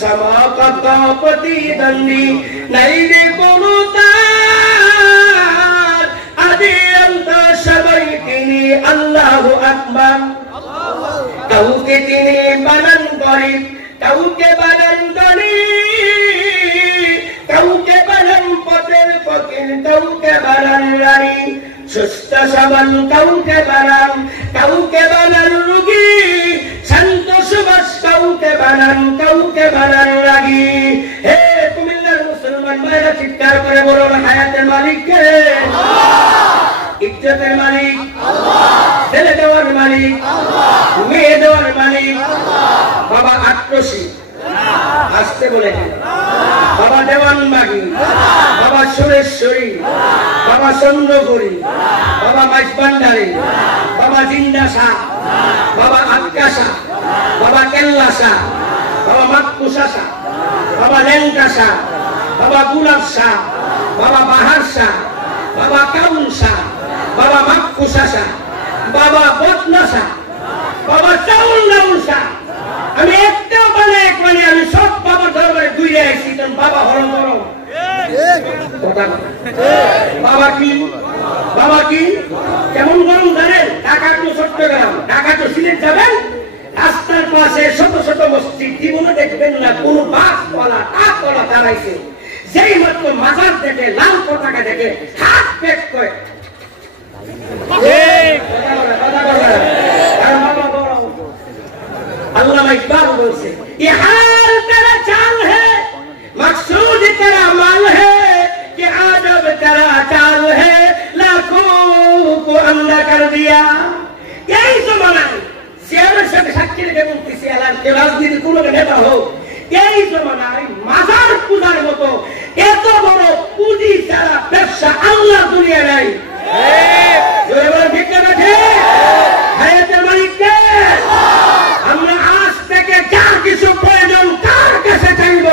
সমকক্ষ প্রতিদ্বন্দ্বী নাই যে কোন তার, আদি অন্ত সবাই তিনি আল্লাহু আকবার। কাউকে তিনি বানান করেন, কাউকে বানান করেন, কাউকে বানান পথের ফকির, কাউকে বানান রানী, সুস্থ সবল কাউকে বানান, কাউকে বানান রোগী, শান্ত সুবাস কাউকে বানান রাগী। হে কুমিল্লার মুসলমান ভাইরা, চিৎকার করে বলুন হায়াতের মালিক কে? ইজ্জতের মালিক আল্লাহ, ছেলে দেওয়ার মালিক আল্লাহ, মেয়ে দেওয়ার মালিক আল্লাহ। বাবা আক্রোশী আসতে বলে, বাবা দেওয়ানবাগী, বাবা সুরেশ্বরী, বাবা চন্দ্রপুরী, বাবা মাইজবান্ডারী, বাবা জিন্দা শাহ, বাবা আক্কা শাহ, বাবা কেল্লা শাহ, বাবা মাক্কুসা শাহ, বাবা লেঙ্কা শাহ, বাবা গুলাব শাহ, বাবা বাহার শাহ, বাবা কাউন শাহ, বাবা মাক্কুসা শাহ, বাবা বদনা শাহ, বাবা চাউল নাউল শাহ। আমি একটাও মানে এক মানে আমি সব বাবার দরবারে ঘুরে আসছি, কারণ বাবা হরম হরম। বাবা কি, বাবা কি কেমন গরম জানেন? ঢাকা টু চট্টগ্রাম, ঢাকা টু সিলেট যাবেন, রাস্তার পাশে শত শত মসজিদ, জীবনে দেখবেন না কোন বাসওয়ালা টাকওয়ালা দাঁড়াইছে। যেই মাত্র মাজার দেখে, লাল পতাকা দেখে, হাত পেট করে अल्लामा इकबाल बोलते ये हाल तेरा चाल है, मकसूद तेरा माल है, বড় নেতা হোক, এই জমানায় মাজার পূজার মতো এত বড় পুঁজি ছাড়া ব্যবসা আল্লাহ দুনিয়া নাই। হায়াতের মালিক কে? আমরা আজ থেকে যা কিছু প্রয়োজন কার কাছে চাইব?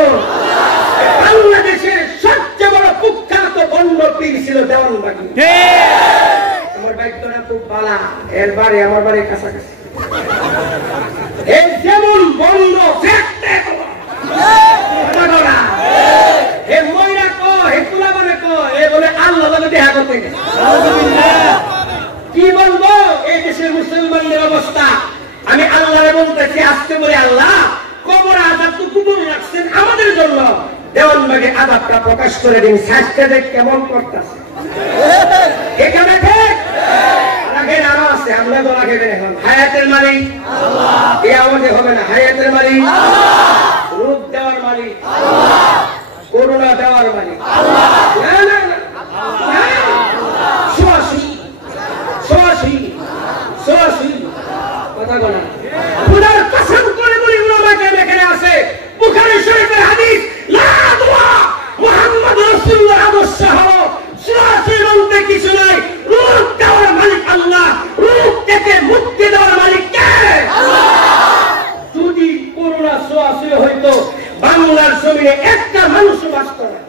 বাংলাদেশের সবচেয়ে বড় কুখ্যাত বন্য পীর ছিল দেওয়ানবাগী। আমার বাড়িটা খুব বালা, এর বাড়ি আমার বাড়ির কাছাকাছি। এই যেমন বন্য কি বলবো এই দেশের মুসলমানদের অবস্থা? আমি আল্লাহরে বলতেছি আজকে বলে, আল্লাহ কবর আযাব তো কবুল রাখছেন আমাদের জন্য, দেওয়ানবাগে আযাবটা প্রকাশ করে দিন। শাস্তিতে কেমন করতেছে এখানে ঠিক রাখেন, আরো আছে, আমরা তো রাখেন। এখন হায়াতের মালিক আল্লাহ, এই আমাদের হবে না। হায়াতের মালিক আল্লাহ, রূপ দেওয়ার মালিক আল্লাহ, করুণা দেওয়ার মালিক আল্লাহ। না না না, কথা বলা খুদার কসম করে বলি, উলামায়ে এখানে আছে, বুখারী শরীফের হাদিস, লা দুআ মুহাম্মদ রাসূলুল্লাহ আদর্শ হলো সুরাসি বলতে কিছু নাই, রূপ দেওয়ার মালিক আল্লাহ, রূপ থেকে মুক্তি দেওয়ার মালিক কে? আল্লাহ। যদি করুণা সুরাসি হইতো বাংলার জমিনে একটা মানুষ বাঁচত না।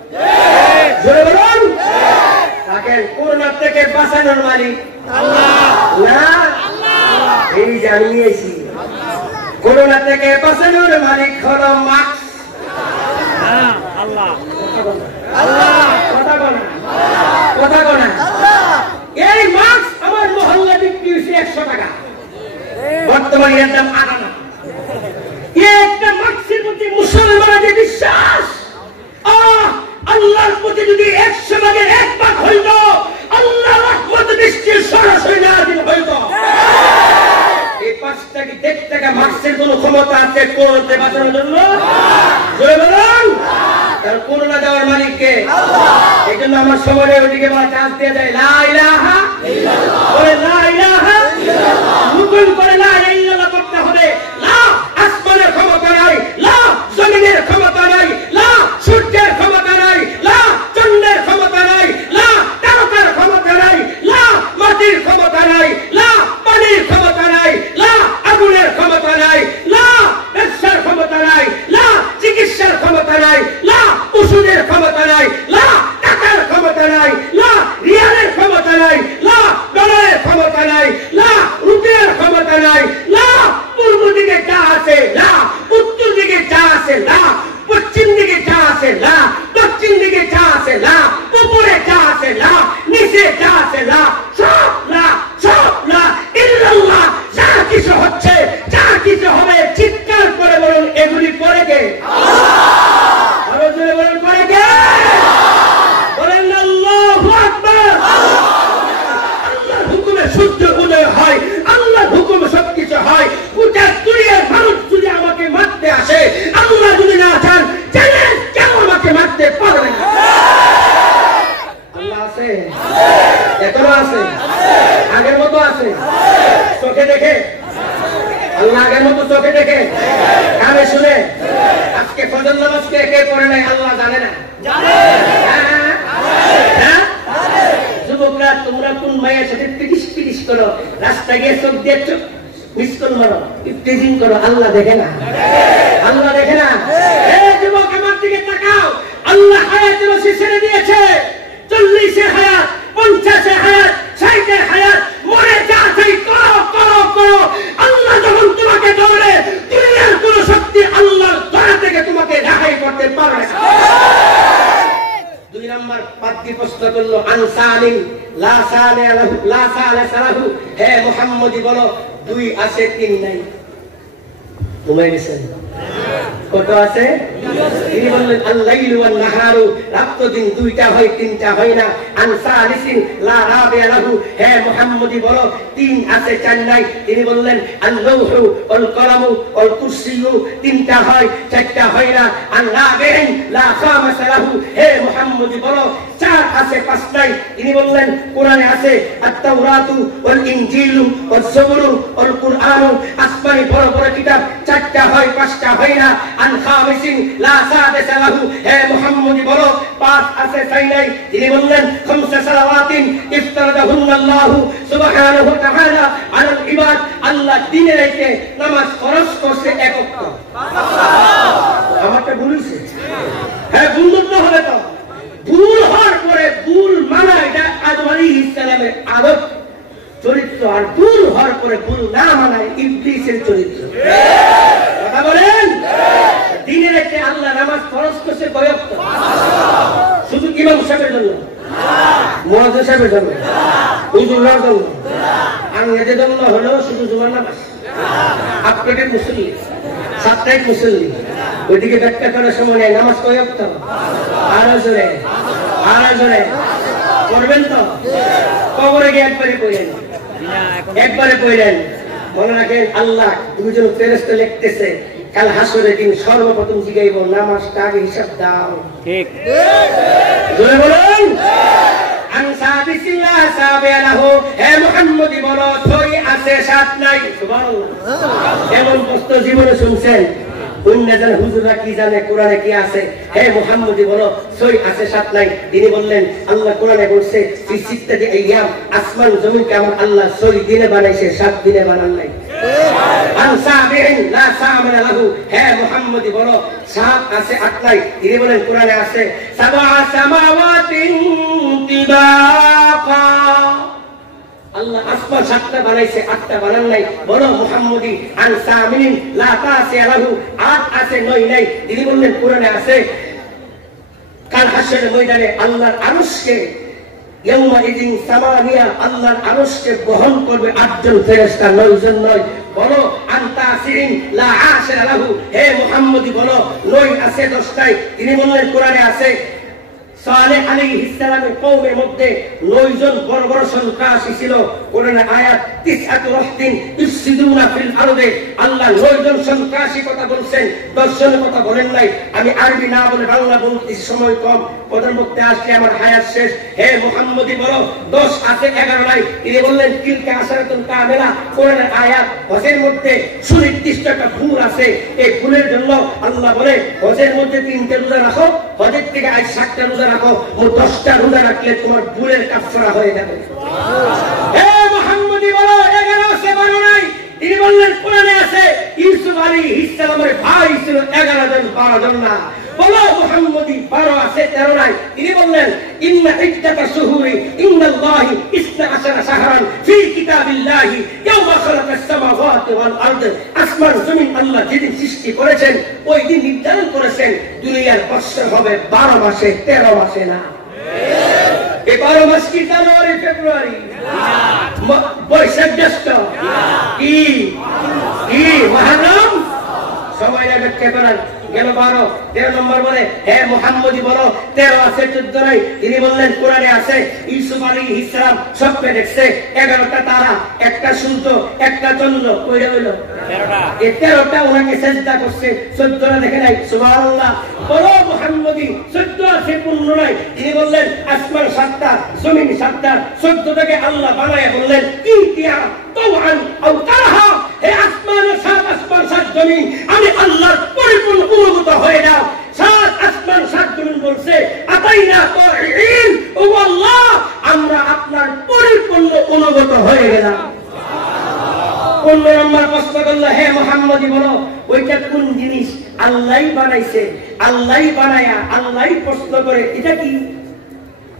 জোরে বলুন, তাকে করুণা থেকে বাঁচানোর মালিক আল্লাহ না, এই জানিয়েছি। করোনা থেকে বাঁচানোর মালিক হলো মাস্ক আল্লাহ। কথা বলা এই মাস্ক আমার মহল্লা বিক্রি হয়েছে 100 টাকা, বর্তমানে এর দাম 8 আনা। একটা মাস্কের প্রতি মুসলমানদের বিশ্বাস, আল্লাহর প্রতি যদি 100 ভাগের 1 ভাগ হইত, আল্লাহর রহমত বৃষ্টির সরাসরি নাযিল হইত। এই 5 টাকা মার্ক্সের কোন ক্ষমতা আছে করতে বাঁচানোর জন্য? জোরে বলুন, তার করুণা দেওয়ার মালিক কে? আল্লাহ। এই জন্য আমার সবাই ওদিকে বলা চান্স দিয়ে দেয়, লা ইলাহা ইল্লাল্লাহ, বলে লা ইলাহা ইল্লাল্লাহ, হুকুম করে লা ইলাহা ইল্লাল্লাহ করতে হবে। লা আসমানের ক্ষমতা নাই, লা জমিনের ক্ষমতা নাই, লা সূর্যের ক্ষমতা নাই, লা চন্দ্রের ক্ষমতা নাই, লা তারকার ক্ষমতা নাই, লা মাটির ক্ষমতা নাই, লা পানির ক্ষমতা নাই, লা আগুনের ক্ষমতা নাই, লা ব্যবসার ক্ষমতা নাই, লা চিকিৎসার ক্ষমতা নাই, লা ওষুধের ক্ষমতা নাই, লা টাকার ক্ষমতা নাই, লা রিয়ালের ক্ষমতা নাই, লা ডলারের ক্ষমতা নাই, লা রুপিয়ার ক্ষমতা নাই, লা পূর্ব দিকে যা আছে লা, উত্তর দিকে যা আছে লা, পশ্চিম দিকে যা আছে লা, দক্ষিণ দিকে যা আছে লা, উপরে যা আছে লা, নিচে যা আছে লা, সব লা, সব লা ইল্লাল্লাহ। যা কিছু হচ্ছে, যা কিছু হবে, চিৎকার করে বলুন, এগুলি করে কে? আল্লাহ। আরো জোরে বলুন, করে কে? বলেন আল্লাহু আকবার। আল্লাহর হুকুমে সূর্য উদয় হয়, আল্লাহর হুকুমে সবকিছু হয়। গোটা দুনিয়ার মানুষ যদি আমাকে মারতে আসে, আল্লাহ যদি না চান, জানেন কেউ আমাকে মারতে পারবে না। আল্লাহ আছে, এখনো আছে, আগের মতো আছে। চোখে দেখে আল্লাহ, আগের মতো চোখে দেখে, কানে শুনে। আজকে ফজর নামাজ কে পড়ে নাই আল্লাহ জানে না? যুবকরা, তোমরা কোন মায়ের সাথে পিটিস করো, রাস্তায় গিয়ে চোখ দিয়ে চোখ মিস কল মারো, টিজিং করো, আল্লাহ দেখে না? আল্লাহ দেখে না? যুবক আমার দিকে তাকাও, আল্লাহ হায়াতের রশি ছেড়ে দিয়েছে। 40 হায়াত, 50 হায়াত, 60 হায়াত, মরে যা চাই করো করো করো। আল্লাহ যখন তোমাকে ধরে, দুনিয়ার কোন শক্তি আল্লাহর ধরা থেকে তোমাকে রেহাই করতে পারবে না। 2 নম্বর পাদ্রী প্রশ্ন করলো, আনসালিন লা সালে আলাহু লা সালে সালাহু, হে মুহাম্মদি বলো 2 আছে 3 নাই। ঘুমাই গেছেন? কত আছে? তিনি বললেন, আল-লাইলু ওয়ান নাহারু, রাত তো দিন 2টা হয় 3টা হয় না। আনসালিসিন লা রাবিয়া লাহু, হে মুহাম্মদি বলো 3 আছে 4 নাই। তিনি বললেন, আল-লাউহু ওয়াল কলামু ওয়াল কুরসিয়্যু, 3টা হয় 4টা হয় না। আন-রাবিইন লা খামাসা লাহু, হে মুহাম্মদি বলো 4 আছে আছে পাঁচটাই, তিনি বললেন কোরআনে আছে আত-তাওরাতু ওয়াল ইনজিলু ওয়াজ জাবুরু ওয়াল কুরআনু, আসমানি বড় বড় কিতাব চারটা হয় পাঁচটা হয় না। আন খামিসিন লা সাদিসা লাহু, হে মুহাম্মদ বলো পাঁচ আছে তাই নাই, তিনি বললেন খামসা সালাওয়াতিন ইফতারাদাহুল্লাহু সুবহানাহু ওয়া তাআলা আলাল ইবাদ, আল্লাহ দিনে রাতে নামাজ ফরজ করছে এক ওয়াক্ত। আমারটা ভুল হইছে? হ্যাঁ, ভুল তো হবে তো। ভুল হওয়ার পরে ভুল মানা এটা আদম আলাইহিস সালামের আদত চরিত্র, আর ভুল হওয়ার পরে ভুল না মানায় ইবলিসের চরিত্র। কথা বলেন? দিনে রাতে আল্লাহ নামাজ ফরজ করছে কয় ওয়াক্ত? শুধু ইমাম সাহেবের জন্য, মুয়াজ্জিন সাহেবের জন্য, হুজুরের জন্য, আঙ্গেদের জন্য হলো শুধু জুমার নামাজ। আপনাদের মুসল্লি, সাপ্তাহিক মুসল্লি, ওইদিকে ব্যাখ্যা করার সময় নেই। নামাজ কয় ওয়াক্ত? আরো জোরে, আরো জোরে করবেন তো? কবরে গিয়ে একবারে কইলেন, একবারে কইলেন। মনে রাখেন, আল্লাহ দুজন ফেরেশতা লিখতেছে কাল হাসরের দিন সর্বপ্রথম জিগাইব নামাজটা আগে হিসাব দাও। ঠিক জোরে বলুন। আনসাবিসিল্লাহ সাবিয়ালাহু, হে মুহাম্মদ বলো ছয় আছে সাত নাই? সুবহানাল্লাহ। এমন প্রশ্ন জীবনে শুনছেন? অন্যজন হুজুররা কি জানে কোরআনে কি আছে? হে মুহাম্মদ বলো ছয় আছে সাত নাই? তিনি বললেন আল্লাহ কোরআনে বলছে ফি সিত্তাতি আইয়াম, আসমান জমিনকে আমার আল্লাহ 6 দিনে বানাইছে, 7 দিনে বানান নাই। আনসাবিন লা সামানা লাহু, হে মুহাম্মদ বলো 7 আছে 8 নাই? তিনি বলেন কোরআনে আছে সাবআ সামাওয়াতিন তিবাকা, আল্লাহ আসমান 7টা বানাইছে 8টা বানান নাই। বলো মুহাম্মদি আন সামিন লা তাসিয়া লাহু, 8 আছে 9 নাই? তিনি বললেন কোরআনে আছে কাল হাসরের ময়দানে আল্লাহর আরশকে ইয়াউমা ইদিন সামানিয়া, আল্লাহর আরশকে বহন করবে 8 জন ফেরেশতা, 9 জন নয়। বলো আনতাসিন লা আশরা লাহু, হে মুহাম্মদি বলো 9 আছে 10টাই? তিনি বললেন কোরআনে আছে সালেহ আলাইহিস সালামের কওমের মধ্যে 9 জন বড় বড় সন্ত্রাসী ছিল। কোরআনের আয়াত তিসআতু রাহতিন ইফসিদুনা ফিল আরদে, আল্লাহ 9 জন সন্ত্রাসী কথা বলছেন, 10 জনের কথা বলেন নাই। আমি আরবি না বলে বাংলা বলতে সময় কম, পদের মধ্যে আসলে আমার হায়াত শেষ। হে মুহাম্মদি বলো 10 আছে 11 নাই? তিনি বললেন তিলকা আশরাতুন কামিলা। কোরআনের আয়াত হজের মধ্যে সুনির্দিষ্ট একটা ভুল আছে, এই ভুলের জন্য আল্লাহ বলে হজের মধ্যে 3টে রোজা রাখো, হজের থেকে আজ 7টা রোজা রাখো, 10টা রোজা রাখলে তোমার ভুলের কাফারা হয়ে যাবে। হে মুহাম্মদি বলো 11 আছে 12 নাই? তিনি বললেন কোরআনে আছে ইউসুফ আলাইহিস সালামের ভাই ছিল 11 জন 12 জন না। বলো মুহাম্মদি 12 আছে 13 নাই? তিনি বললেন ইন্না ইদ্দাতা শুহুরি ইন্নাল্লাহি 12 শাহরান ফি কিতাবিল্লাহি ইয়াওমা খালাকাস সামাওয়াতি ওয়াল আরদ, আসমান জমিন আল্লাহ যেদিন সৃষ্টি করেছেন ওই দিন নির্ধারণ করেছেন দুনিয়ার বৎসর হবে 12 মাসে 13 মাসে না। এই 12 মাস কি জানুয়ারি ফেব্রুয়ারি বৈশাখ জ্যৈষ্ঠ কি কি মুহররম? সময় ব্যাখ্যা করার গেল 12 13 নম্বর বলে হে মুহাম্মদি বলো 13 আছে 14 নাই? তিনি বললেন কোরআনে আছে ইউসুফ আলাইহিস সালাম স্বপ্নে দেখছে 11টা তারা, একটা সূর্য, একটা চন্দ্র, কইরা হইল 13টা। এই 13টা ওনাকে সিজদা করছে, 14টা দেখে নাই। সুবহানাল্লাহ। বলো মুহাম্মদি 14 আছে 15 নাই? তিনি বললেন আসমান 7টা, জমিন 7টা, 14টাকে আল্লাহ বানায়া বললেন ইতিয়া তাওআন আও কারহা, হে আসমান 7 আসমান 7 জমিন আমি আল্লাহর পরিপূর্ণ অনুগত হয়ে যাও। 7 আসমান 7 জমিন বলছে আতাইনা তাইন, ও আল্লাহ আমরা আপনার পরিপূর্ণ অনুগত হয়ে গেলাম। 15 নম্বর প্রশ্ন করলো হে মুহাম্মদি বলো ওইটা কোন জিনিস? আল্লাহই বানাইছে, আল্লাহই বানায়া আল্লাহই প্রশ্ন করে এটা কি?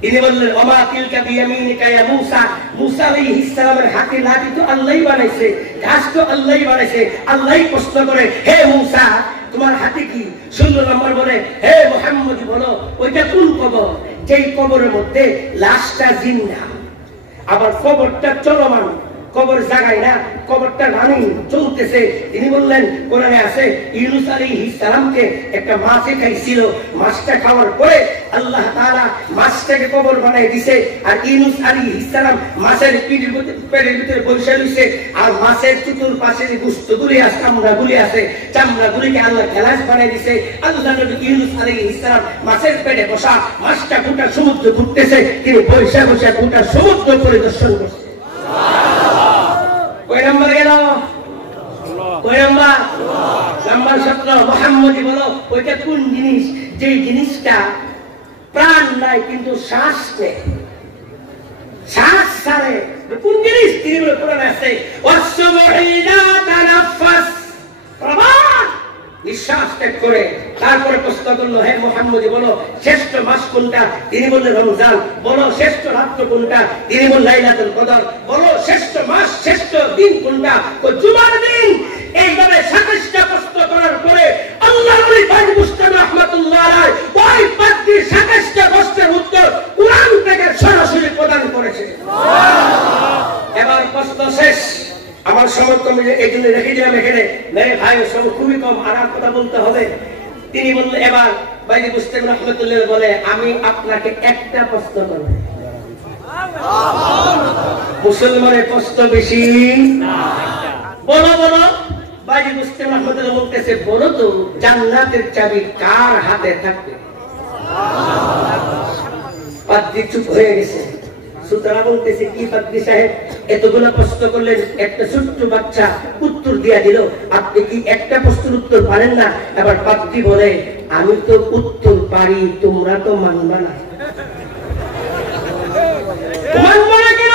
তিনি বললেন ওমা তিলকা বিয়ামিনিকা ইয়া মূসা, মূসা আলাইহিস সালামের হাতে লাঠি তো আল্লাহই বানাইছে, ঘাস তো আল্লাহই বানাইছে। আল্লাহই প্রশ্ন করে হে মূসা তোমার হাতে কি? 16 নম্বর বলে হে মুহাম্মদ বলো ওইটা কোন কবর? যেই কবরের মধ্যে লাশটা জিন্দা, আবার কবরটা চলমান, কবর জায়গায় না, কবরটা রানিং চলতেছে। তিনি বললেন কোরআনে আছে ইউনূস আলাইহিস সালামকে একটা মাছ খাইছিল, মাছটা খাওয়ার পরে আল্লাহ তাআলা মাছটাকে কবর বানাই দিছে আর ইউনূস আলাইহিস সালাম মাছের পেটের ভিতরে বসে রইছে আর মাছের চতুর পাশে যে গোশতগুলি আছে চামড়াগুলি আছে চামড়াগুলিকে আল্লাহ খেলাস বানাই দিছে আল্লাহ নবী ইউনূস আলাইহিস সালাম মাছের পেটে বসা মাছটা গোটা সমুদ্র ঘুরতেছে তিনি বসে বসে গোটা সমুদ্র পরিদর্শন করছে সুবহানাল্লাহ কয় নাম্বার গেল কয় নাম্বার নাম্বার 17 মুহাম্মদি বলো ওইটা কোন জিনিস যে জিনিসটা প্রাণ নাই কিন্তু শ্বাস নেয় শ্বাস ছাড়ে কোন জিনিস তিনি বলে কোরআনে আছে ওয়াসসুবহিলা তানাফাস প্রবাদ নিঃশ্বাস ত্যাগ করে তারপরে প্রশ্ন করলো হে মুহাম্মদি বলো শ্রেষ্ঠ মাস কোনটা তিনি বললেন রমজান বলো শ্রেষ্ঠ রাত্র কোনটা তিনি বললেন লাইলাতুল কদর বলো শ্রেষ্ঠ মাস শ্রেষ্ঠ দিন কোনটা তো জুমার দিন এইভাবে 27টা প্রশ্ন করার পরে আল্লাহর ওলি ভাই মুস্তাফা রাহমাতুল্লাহ আলাইহি ওই পাঁচটি 27টা প্রশ্নের উত্তর কুরআন থেকে সরাসরি প্রদান করেছে সুবহানাল্লাহ এবার প্রশ্ন শেষ আমার সময় কমে এইজন্য রেখে দিলাম এখানে মেরে ভাই সব খুবই কম আর কথা বলতে হবে তিনি বললেন এবার ভাই মুস্তাফা রাহমাতুল্লাহ বলে আমি আপনাকে একটা প্রশ্ন করব মুসলমানের প্রশ্ন বেশি না বলো বলো ভাই মুস্তাফা রাহমাতুল্লাহ বলতেছে বলো তো জান্নাতের চাবি কার হাতে থাকবে পাদ্রী চুপ হয়ে গেছে সুতরাং বলতেছে কি পাদ্রী সাহেব এতগুলো প্রশ্ন করলেন একটা ছোট্ট বাচ্চা উত্তর দিয়া দিল আপনি কি একটা প্রশ্নের উত্তর পারেন না এবার পাদ্রী বলে আমি তো উত্তর পারি তোমরা তো মানবা না মানবা না কেন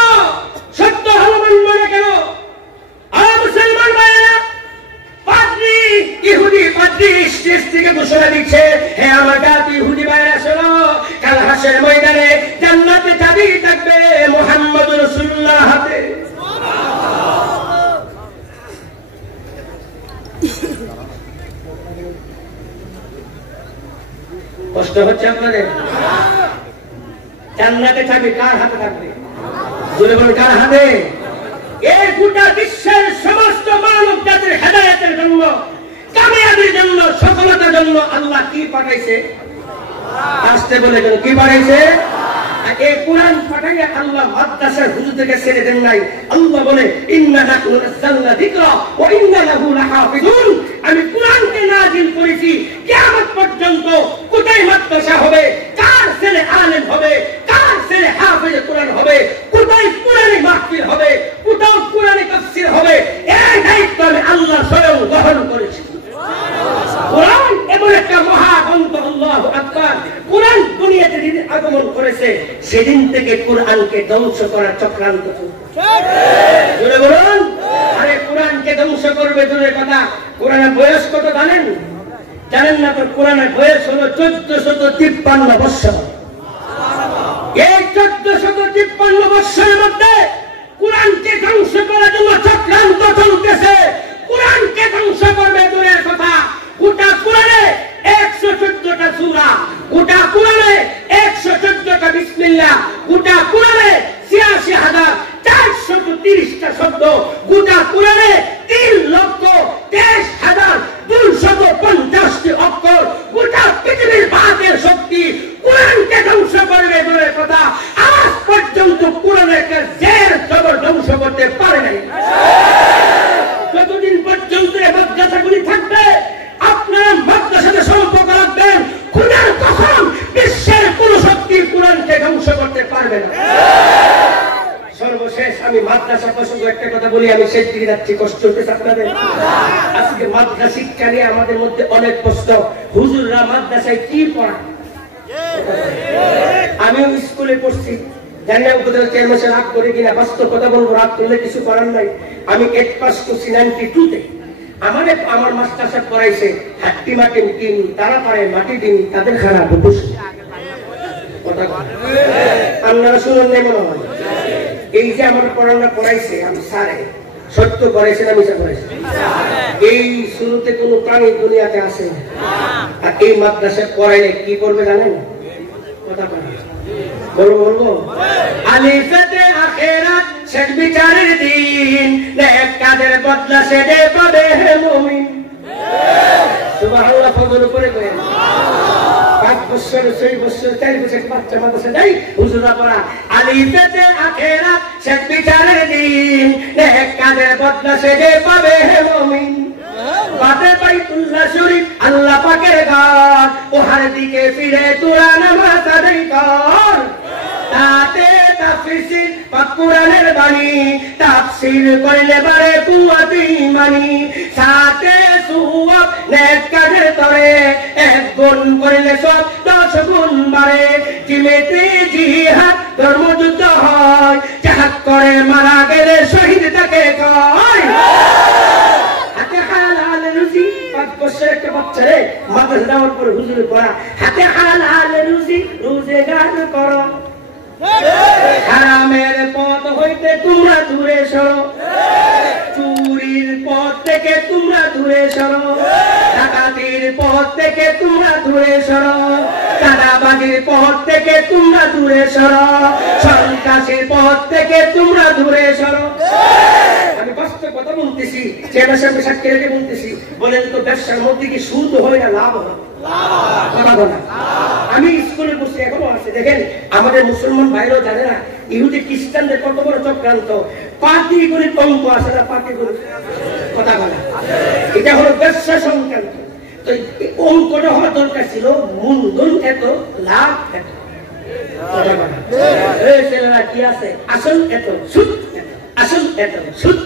সত্য হলো মানবা না কেন আর মুসলমান ভাইরা পাদ্রী ইহুদি পাদ্রী স্টেজ থেকে ঘোষণা দিচ্ছে হে আমার জাতি ইহুদি ভাইরা শোনো কাল হাসরের ময়দানে জান্নাতে চাবি থাকবে মুহাম্মদ রাসূলুল্লাহর হাতে কষ্ট হচ্ছে আপনাদের জান্নাতে চাবি কার হাতে থাকবে জোরে বলুন কার হাতে এই গোটা বিশ্বের সমস্ত মানব জাতির হেদায়েতের জন্য কামিয়াবির জন্য সফলতার জন্য আল্লাহ কি পাঠাইছে আসতে বলে কেন কি পাঠাইছে এই কোরআন পাঠাইয়া আল্লাহ মাদ্রাসার হুজুরদেরকে ছেড়ে দেন নাই আল্লাহ বলে ইন্না নাহনু নাযালনা যিকরা ওয়া ইন্না লাহু লাহাফিজুন আমি কোরআনকে নাযিল করেছি কিয়ামত পর্যন্ত কোথায় মাদ্রাসা হবে কার ছেলে আলেম হবে কার ছেলে হাফেজ কোরআন হবে কোথায় কোরআনি মাহফিল হবে কোথাও কোরআনি তাফসীর হবে এই দায়িত্ব আমি আল্লাহ স্বয়ং গ্রহণ করেছি কোরআন এমন একটা মহাগ্রন্থ আল্লাহু আকবার কোরআন দুনিয়াতে যেদিন আগমন করেছে সেদিন থেকে কোরআনকে ধ্বংস করার চক্রান্ত চলছে জোরে বলুন আরে কোরআনকে ধ্বংস করবে দূরের কথা কোরআনের বয়স কত জানেন জানেন না তো কোরআনের বয়স হলো 1453 বছর এই 1453 বছরের মধ্যে কোরআনকে ধ্বংস করার জন্য চক্রান্ত চলতেছে কোরআনকে ধ্বংস করবে দূরের কথা গোটা কোরআনে 114টা সূরা গোটা কোরআনে 114টা বিসমিল্লাহ গোটা কোরআনে 86430টা শব্দ গোটা কোরআনে 3,23,250টি অক্ষর গোটা পৃথিবীর বাতের শক্তি কোরআনকে ধ্বংস করবে দূরের কথা আজ পর্যন্ত কোরআনের জের জবর ধ্বংস করতে পারে নাই যতদিন পর্যন্ত এই মাদ্রাসাগুলি থাকবে আপনারা মাদ্রাসাতে সম্পর্ক রাখবেন কোরআন কখন বিশ্বের কোন শক্তি কোরআনকে ধ্বংস করতে পারবে না সর্বশেষ আমি মাদ্রাসা প্রসঙ্গে একটা কথা বলি আমি শেষ দিকে যাচ্ছি কষ্ট হচ্ছে আপনাদের আজকে মাদ্রাসা শিক্ষা নিয়ে আমাদের মধ্যে অনেক প্রশ্ন হুজুররা মাদ্রাসায় কি পড়ায় আমিও স্কুলে পড়ছি জানি না উপদেশ চেয়ারম্যান রাগ করে কিনা বাস্তব কথা বলবো রাগ করলে কিছু করার নাই আমি 8 পাস করছি 92 তে আমার মাস্টার সাহেব পড়াইছে হাট্টি মাটি টিম তারা পারে মাটি দিন তাদের খারাপ বসে কথা আপনারা শুনুন নাই মনে হয় এই যে আমার পড়ানো পড়াইছে আমি সারে সত্য করেছেন আমি করেছি এই শুরুতে কোনো প্রাণী দুনিয়াতে আসে না আর এই মাদ্রাসায় পড়াইলে কি করবে জানেন কথা বলবো আলিফাতে আখিরাত শেষ বিচারের দিন নেক কাজের বদলা সে পাবে হে মুমিন সুবহানাল্লাহ ফজর উপরে করেন বছর 6 বছর 4 বছর বাচ্চা মাদ্রাসা যাই হুজুরা পড়া আলিফেতে আখিরাত শেষ বিচারের দিন নেক কাজের বদলা সে যে পাবে হে মুমিন বাতে বাইতুল্লাহ শরীফ আল্লাহ পাকের ঘর ওহার দিকে ফিরে তোরা নামাজ আদায় কর তাতে তাফসীর কোরআনের বাণী তাফসীর করলে বারে কুয়াত ঈমানি সাথে সওয়াব নেক কাজের তরে এক গুণ করলে সব 10 গুণ বাড়ে জিমেতে জিহাদ ধর্মযুদ্ধ হয় জিহাদ করে মারা গেলে শহীদ তাকে কয় হাতে হালাল রুজি 5 বছরের একটা বাচ্চা রে মাদ্রাসা যাওয়ার পরে হুজুর পড়া হাতে হালাল রুজি রোজগার করো হারামের পথ হইতে তোমরা দূরে সরো চুরির পথ থেকে তোমরা দূরে সরো ডাকাতির পথ থেকে তোমরা দূরে সরো চাঁদাবাজির পথ থেকে তোমরা দূরে সরো সন্ত্রাসের পথ থেকে তোমরা দূরে সরো আমি বাস্তব কথা বলতেছি চেয়ারম্যান সাহেব সাক্ষী রেখে বলতেছি বলেন তো ব্যবসার মধ্যে কি সুদ হয় না লাভ হয় আমি স্কুলে বসে এখনো আছে দেখেন আমাদের মুসলমান ভাইরাও জানে না ইহুদি খ্রিস্টানদের কত বড় চক্রান্ত পার্টি করে অঙ্ক আসে না পার্টি করে কথা বলা এটা হলো ব্যবসা সংক্রান্ত তো অঙ্কটা হওয়ার দরকার ছিল মূলধন এত লাভ এত কথা বলা এই ছেলেরা কি আছে আসল এত সুদ আসল এত সুদ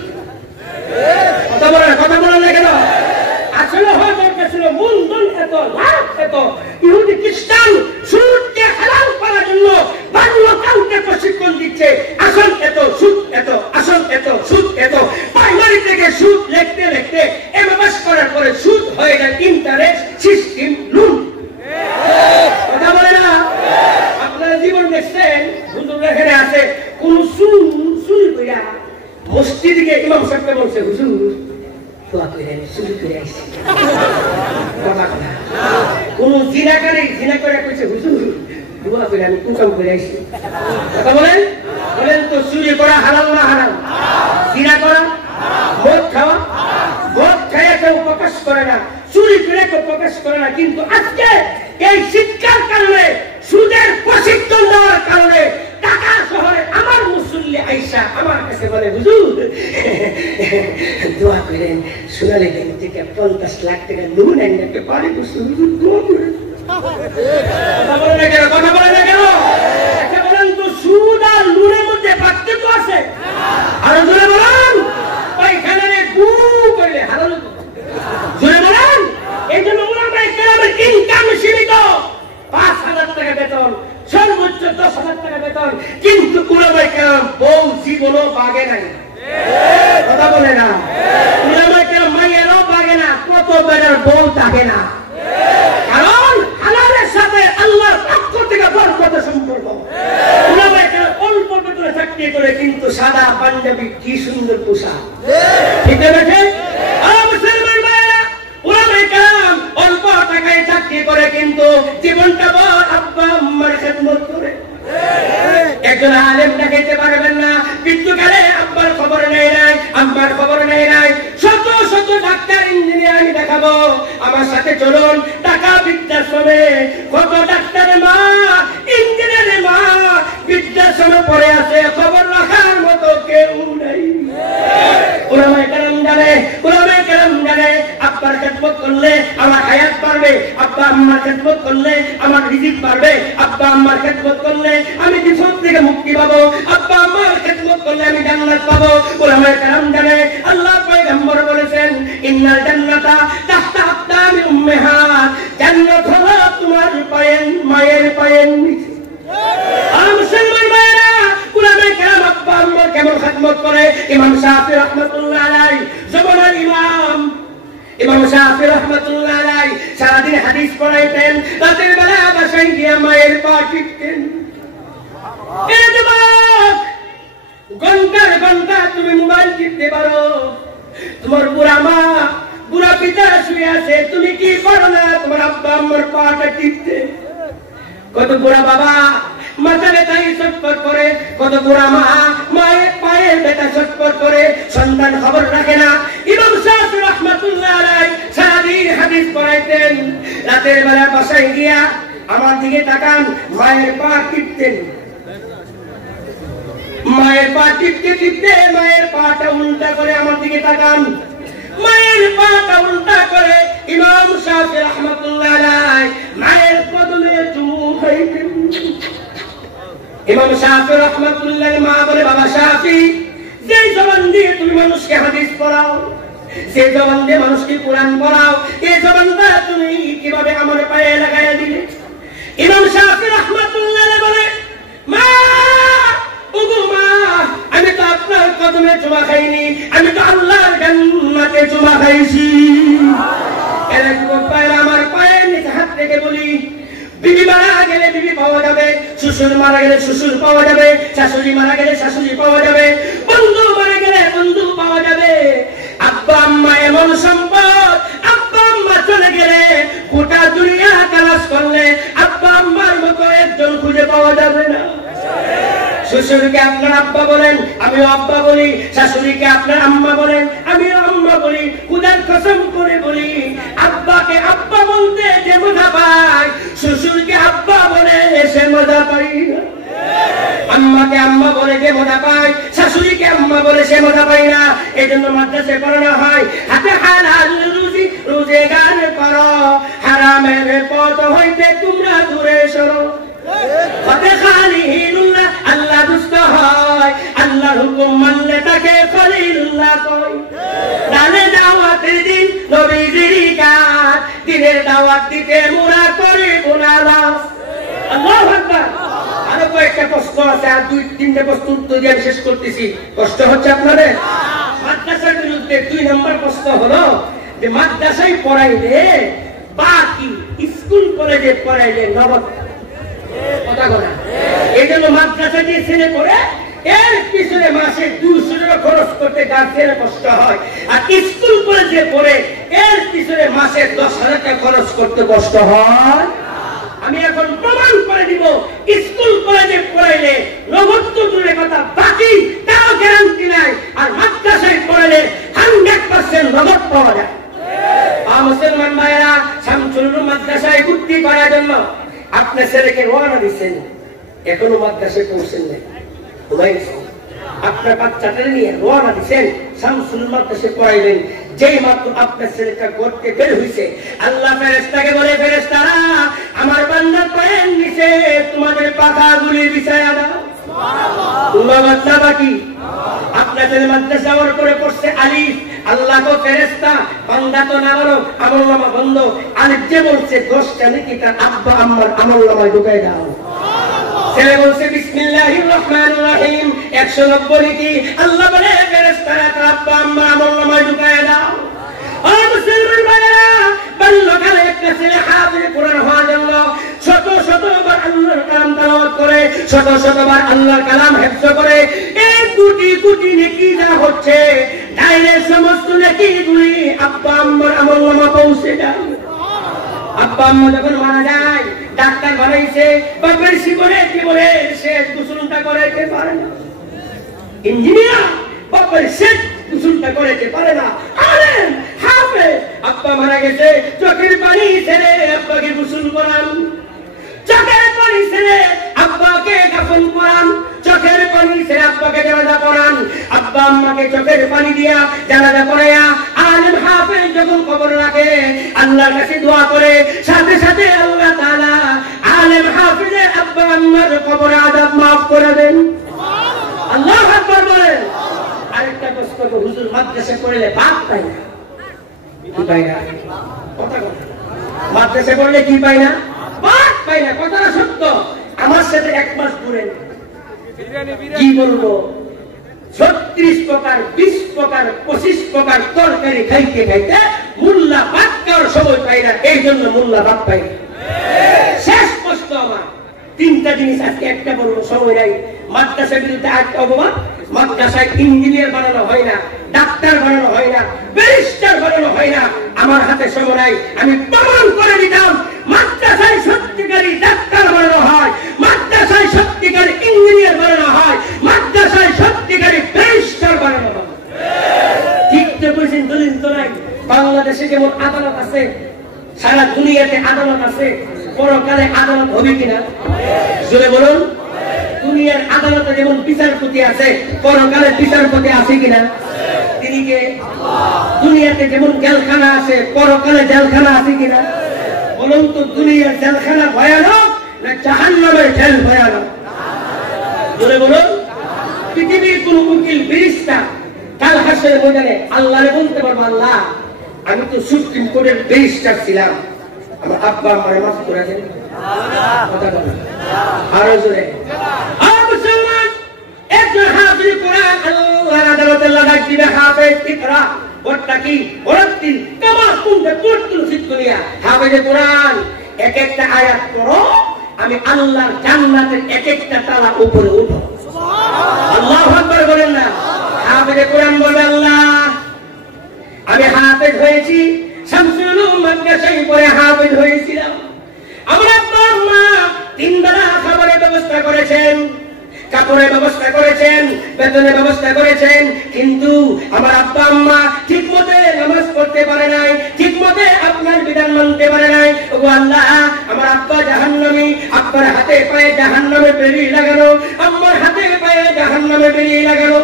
কথা বলা না কেন আসলে হওয়ার দরকার ছিল মূলধন এত লাভ এত ইহুদি খ্রিস্টান সুদকে হালাল করার জন্য বাংলা কাউকে প্রশিক্ষণ দিচ্ছে আসল এত সুদ এত আসল এত সুদ এত প্রাইমারি থেকে সুদ লিখতে লিখতে এমএস করার পরে সুদ হয়ে যায় ইন্টারেস্ট সিস্টেম লোন কথা বলে না আপনারা জীবন দেখছেন হুজুর এখানে আছে কোন চুরি কইরা মসজিদে ইমাম সাহেবকে বলছে হুজুর কোন জিনাকারী জিনা করে কইছে হুজুর দোয়া করে আমি কুকাম করে আইছি কথা বলেন বলেন তো চুরি করা হারাম না হারাম জিনা করা মদ খাওয়া মদ খাইয়া কেউ প্রকাশ করে না চুরি করে কেউ প্রকাশ করে না কিন্তু আজকে এই শিক্ষার কারণে সুদের প্রশিক্ষণ দেওয়ার কারণে ঢাকা শহরে আমার মুসল্লি আইসা আমার কাছে বলে হুজুর দোয়া করেন সোনালী ব্যাংক থেকে 50 লাখ টাকা লোন আনতে পারি হুজুর দোয়া করেন কথা বলে না কেন একটা বলেন তো সুদ আর লোনের মধ্যে পার্থক্য আছে আর জোরে বলেন পায়খানারে গু করলে হারালো জোরে বলেন এই জন্য ওলামায়ে কেরামের ইনকাম সীমিত 5,000 টাকা বেতন সর্বোচ্চ 10,000 টাকা বেতন কিন্তু উলামায়ে কেরাম বউ জীবনও বাগে নাই কথা বলে না উলামায়ে কেরাম মাইয়েরও বাগে না কত বেটার বউ থাকে না কারণ হালালের সাথে আল্লাহর পক্ষ থেকে বরকত সম্পর্ক উলামায়ে কেরাম অল্প বেতনে চাকরি করে কিন্তু সাদা পাঞ্জাবি কি সুন্দর পোশাক ঠিক আছে মুসলমান ভাইরা উলামায়ে কেরাম অল্প টাকায় চাকরি করে কিন্তু জীবনটা বড় আব্বা আম্মার খেদমত করে একজন আলেম দেখাইতে পারবেন না মৃত্যুকালে আব্বার খবর নেই নাই আম্মার খবর নেই নাই শত শত ডাক্তার ইঞ্জিনিয়ার আমি দেখাবো আমার সাথে চলুন ঢাকা বৃদ্ধাশ্রমে কত ডাক্তারের মা ইঞ্জিনিয়ারের মা বৃদ্ধাশ্রমে পড়ে আছে খবর রাখার মতো কেউ নাই উলামায়ে কেরাম জানে আব্বার খেদমত করলে আমার হায়াত বাড়বে আব্বা আম্মার খেদমত করলে আমার রিজিক বাড়বে আব্বা আম্মার খেদমত করলে আমি বিপদ থেকে মুক্তি পাবো আব্বা আম্মার খেদমত করলে আমি জান্নাত পাবো উলামায়ে কেরাম জানে আল্লাহ পয়গম্বর বলেছেন ইন্নাল জান্নাতা তাহতা আকদামি উম্মাহাত জান্নাত হলো তোমার মায়ের পায়ের নিচে মুসলমান ভাইরা উলামায়ে কেরাম আব্বা আম্মার কেমন খেদমত করে ইমাম শাফি রাহমাতুল্লাহ আলাইহি জমানার ইমাম শাফি রাহমাতুল্লাহ আলাইহি সারাদিন হাদিস পড়াইতেন রাতের বেলা বাসায় গিয়ে মায়ের পা টিপতেন এই যুবক ঘন্টার ঘন্টা তুমি মোবাইল টিপতে পারো তোমার বুড়া মা বুড়া পিতা শুয়ে আছে তুমি কি করো না তোমার আব্বা আম্মার পাটা টিপতে কত বুড়া বাবা মাথা ব্যথায় ছটফট করে কত বুড়া মা মায়ের পায়ের ব্যথা ছটফট করে সন্তান খবর রাখে না ইমাম শাফি রাহমাতুল্লাহ আলাইহি সারাদিন হাদিস পড়াইতেন রাতের বেলা বাসায় গিয়া আমার দিকে তাকান, মায়ের পা টিপতেন, মায়ের পা টিপতে টিপতে মায়ের পাটা উল্টা করে আমার দিকে তাকান, মায়ের পাটা উল্টা করে ইমাম শাফি রাহমাতুল্লাহ আলাইহি মায়ের কদমে চুমু খাইতেন। ইমাম শাফি রাহমাতুল্লাহ মা বলে, বাবা শাফি, যে জবান দিয়ে তুমি মানুষকে হাদিস পড়াও, যে জবান দিয়ে মানুষকে কোরআন পড়াও, এই জবানটা তুমি কিভাবে আমার পায়ে লাগাইয়া দিলে? ইমাম শাফি রাহমাতুল্লাহ বলে, মা, ওগো মা, আমি তো আপনার কদমে চুমা খাইনি, আমি তো আল্লাহর জান্নাতে চুমা খাইছি। এর আমার পায়ের নিচে হাত রেখে বলি, বিবি মারা গেলে বিবি পাওয়া যাবে, শ্বশুর মারা গেলে শ্বশুর পাওয়া যাবে, শাশুড়ি মারা গেলে শাশুড়ি পাওয়া যাবে, বন্ধু মারা গেলে বন্ধু পাওয়া যাবে। আব্বা আম্মা এমন সম্পদ, আব্বা আম্মা চলে গেলে গোটা দুনিয়া তালাশ করলে আব্বা আম্মার মতো একজন খুঁজে পাওয়া যাবে না। শ্বশুরকে আপনার আব্বা বলেন, আমিও আব্বা বলি, শাশুড়িকে আপনার আম্মা বলেন, আমিও আম্মা বলি। খুদার কসম করে বলি, আব্বাকে আব্বা বলতে যে মজা পায়, শ্বশুরকে আব্বা বলে সে মজা পাই না। আম্মাকে আম্মা বলে যে মজা পায়, শাশুড়িকে আম্মা বলে সে মজা পাই না। এই জন্য মাদ্রাসায় পড়ানো হয়, হাতে হালাল রুজি রোজগার করো, হারামের পথ হইতে তোমরা দূরে সরো। আল্লাহ দুষ্ট হয়, আল্লাহর হুকুম মানলে তাকে খলিলুল্লাহ কয়। ডানে দাওয়াতের দিন নবীজির কাজ, দিনের দাওয়াত দিতে মোরা করে গুনাহগার। আল্লাহু আকবার। আরো কয়েকটা প্রশ্ন আছে, আর 2-3টা প্রশ্ন উত্তর দিয়ে শেষ করতেছি। কষ্ট হচ্ছে আপনাদের? মাদ্রাসার বিরুদ্ধে 2 নম্বর প্রশ্ন হলো যে মাদ্রাসায় পড়াইলে বাকি স্কুল কলেজে পড়াইলে নবদ কথা বলা। এই জন্য মাদ্রাসা যে ছেলে পড়ে এর পিছনে মাসে 200 টাকা খরচ করতে গার্জিয়ানের কষ্ট হয়, আর স্কুল কলেজে পড়ে এর পিছনে মাসে 10,000 টাকা খরচ করতে কষ্ট হয়। আমি এখন প্রমাণ করে দিব, স্কুল কলেজে পড়াইলে নগদ দূরের কথা বাকি তাও গ্যারান্টি নাই, আর মাদ্রাসায় পড়াইলে 100% নগদ পাওয়া যায়। মুসলমান ভাইরা, শামসুল উলুম মাদ্রাসায় ভর্তি করার জন্য আপনার ছেলেকে রওনা দিচ্ছেন, এখনো মাদ্রাসায় পৌঁছেন নাই, আপনার বাচ্চাটা নিয়ে রওনা দিচ্ছেন, শামসুল মাদ্রাসায় পড়াইলেন। যেই মাত্র আপনার ছেলেটা করতে বের হইছে, আল্লাহ ফেরেশতাকে বলে, ফেরেশতারা আমার বান্দার পায়ের নিচে তোমাদের পাখাগুলি বিছায়া দাও। সুবহানাল্লাহ। বাকি আপনার ছেলে মাদ্রাসা যাওয়ার পরে পড়ছে আলিফ, আল্লাহ তো ফেরেশতা, বান্দা তো না বলো, আমলনামা বন্ধ। আলিফ যে বলছে 10টা নাকি তার আব্বা আম্মার আমলনামায় ঢুকাই দাও। ছেলে বলছে বিসমিল্লাহির রহমানির রহিম, 190 নাকি আল্লাহ বলে ফেরেশতারা তার আব্বা আম্মার আমলনামায় ঢুকাই দাও। ও মুসলমান ভাইরা, বাল্যকালে একটা ছেলে হাফেজ কোরআন হওয়ার জন্য শত শতবার আল্লাহর কালাম তেলাওয়াত করে, শত শতবার আল্লাহর কালাম হিফজ করে, এই কোটি কোটি নেকি যা হচ্ছে, ডাইরেক্ট সমস্ত নেকিগুলি আব্বা আম্মার আমলনামা পৌঁছে যায়। আব্বা আম্মা যখন মারা যায়, ডাক্তার বানাইছে, বাপের জীবনে শেষ গোসলটা করাইতে পারে না। ইঞ্জিনিয়ার বাপের শেষ গোসলটা করাইতে পারে না। আলেম হাফেজ, আব্বা মারা গেছে, চোখের পানি ছেড়ে আব্বাকে গোসল করান, চোখের পানি ছেড়ে আব্বাকে কাফন করান, চোখের পানি ছেড়ে আব্বাকে জানাজা করান, আব্বা আম্মাকে চোখের পানি দিয়া জানাজা করাইয়া আলেম হাফেজ যখন কবর রাখে, আল্লাহর কাছে দোয়া করে, সাথে সাথে আল্লাহ তাআলা আলেম হাফেজের আব্বা আম্মার কবরে আযাব maaf করে দেন। আল্লাহু আকবার বলেন। আরেকটা প্রশ্ন, হুজুর মাদ্রাসা পড়লে বাপ পাই না, কি পাই না? কথা কথা, মাদ্রাসা পড়লে কি পাই না? বাপ পাই না। কথাটা সত্য। আমার সাথে 1 মাস ঘুরেন, কি বলবো, 36 প্রকার 20 প্রকার 25 প্রকার তরকারি খাইতে খাইতে মোল্লা ভাত খাওয়ার সময় পাই না, এই জন্য মোল্লা ভাত পাই না। শেষ প্রশ্ন আমার, 3টা জিনিস আজকে একটা বলবো, সময় নাই। মাদ্রাসার বিরুদ্ধে একটা অপবাদ, মাদ্রাসায় ইঞ্জিনিয়ার বানানো হয় না, ডাক্তার বানানো হয় না, ব্যারিস্টার বানানো হয় না। আমার হাতে সময় নাই, আমি প্রমাণ করে দিতাম মাদ্রাসায় সত্যিকারী ডাক্তার বানানো হয়, মাদ্রাসায় সত্যিকারী ইঞ্জিনিয়ার বানানো হয়, মাদ্রাসায় সত্যিকারী ব্যারিস্টার বানানো হয়। ঠিক তো বলছেন, দলিল তো নাই। বাংলাদেশে যেমন আদালত আছে, সারা দুনিয়াতে আদালত আছে, পরকালে আদালত হবে কিনা? জোরে বলুন। দুনিয়ার আদালতে যেমন বিচারপতি আছে, পরকালে বিচারপতি আছে কিনা? তিনি কে? দুনিয়াতে যেমন জেলখানা আছে, পরকালে জেলখানা আছে কিনা? বলুন তো, দুনিয়ার জেলখানা ভয়ানক না জাহান্নামের জেল ভয়ানক? জোরে বলুন। পৃথিবীর কোন উকিল ফেরেশতা কাল হাসরের ময়দানে আল্লাহরে বলতে পারবে, আল্লাহ আমি তো সুপ্রিম কোর্টের ব্যারিস্টার ছিলাম, আমার আব্বা আমারে মাফ করে দেন। কথা বলেন আরো জোরে। মুসলমান একজন হাফেজ কোরআন আল্লাহর আদালতে লাগাই দিবে, হাফেজ ইকরা ওয়াত্তাকি ওয়াত্তিল কামা কুনতা তুরতুল ফিদ দুনিয়া। হাফেজ কোরআন এক একটা আয়াত পড়ো, আমি আল্লাহর জান্নাতের এক একটা তালা উপরে উঠো। আল্লাহু আকবার বলেন না? হাফেজ কোরআন বলে, আল্লাহ আমি হাফেজ হয়েছি, শামসুল উম্মাহ মাদ্রাসায় পড়ে হাফেজ হয়েছিলাম। আমার আব্বা আম্মা তিন বেলা খাবারের ব্যবস্থা করেছেন, কাপড়ের ব্যবস্থা করেছেন, বেতনের ব্যবস্থা করেছেন, কিন্তু আমার আব্বা আম্মা ঠিক মতো নামাজ পড়তে পারে নাই, ঠিক মতো আপনার বিধান মানতে পারে নাই। ওগো আল্লাহ, আমার আব্বা জাহান্নামী, আব্বার হাতে পায়ে জাহান্নামে বেড়ি লাগানো, আম্মার হাতে পায়ে জাহান্নামে বেড়ি লাগানো,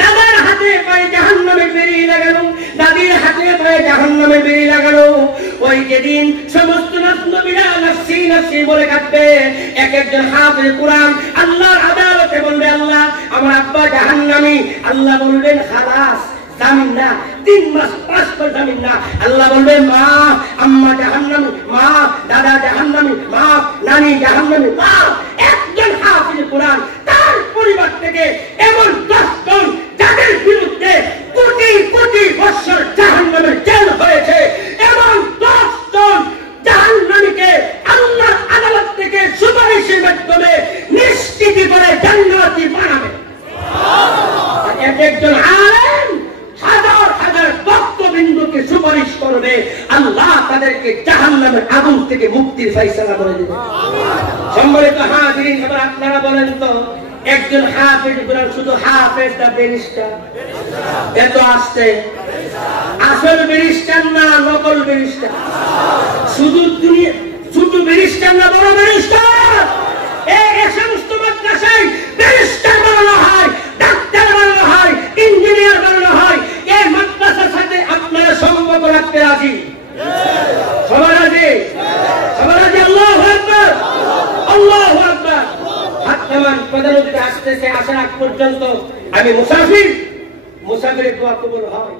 দাদার হাতে পায়ে জাহান্নামে বেড়ি লাগানো, দাদির হাতে পায়ে জাহান্নামে বেড়ি লাগানো। ওই যেদিন সমস্ত নবীরা নাফসি নাফসি বলে কাঁদবে, এক একজন হাফেজ কোরআন আল্লাহর আদালতে বলবে, আল্লাহ আমার আব্বা জাহান্নামী। আল্লাহ বলবেন খালাস, জামিন না, 3 মাস 5 মাস জামিন না। আল্লাহ বলবেন মা আম্মা জাহান্নামী, মা দাদা জাহান্নামী, মা নানি জাহান্নামী, মা। একজন হাফেজ কোরআন তার পরিবার থেকে এমন 10 জন যাদের বিরুদ্ধে কোটি কোটি বছর জাহান্নামের জেল হয়েছে, এমন 10 জন জাহান্নামীকে আল্লাহর আদালত থেকে সুপারিশের মাধ্যমে নিশ্চিত করে জান্নাতি বানাবে। এক একজন আলেম হাজার হাজার ভক্তবৃন্দকে সুপারিশ করবে, আল্লাহ তাদেরকে জাহান্নামের আগুন থেকে মুক্তির ফয়সালা করে দেবে। সম্মানিত হাজিরিন, এবার আপনারা বলেন তো, একজন হাফেজ কোরআন শুধু হাফেজ না ব্যারিস্টার? এত আসছে আসল ব্যারিস্টার না নকল ব্যারিস্টার? শুধু দুনিয়া শুধু ব্যারিস্টার না, বড় ব্যারিস্টার। এই সমস্ত মাদ্রাসায় ব্যারিস্টার বানানো হয়, ডাক্তার বানানো হয়, ইঞ্জিনিয়ার বানানো হয়। এই মাদ্রাসার সাথে আপনারা সম্পর্ক রাখতে রাজি? সবাই রাজি? সবাই রাজি? আল্লাহু আকবার, আল্লাহু আকবার। হাত নামান। প্রধানমন্ত্রী আসতেছে, আসার আগ পর্যন্ত আমি মুসাফির, মুসাফিরের দোয়া কবুল হয়।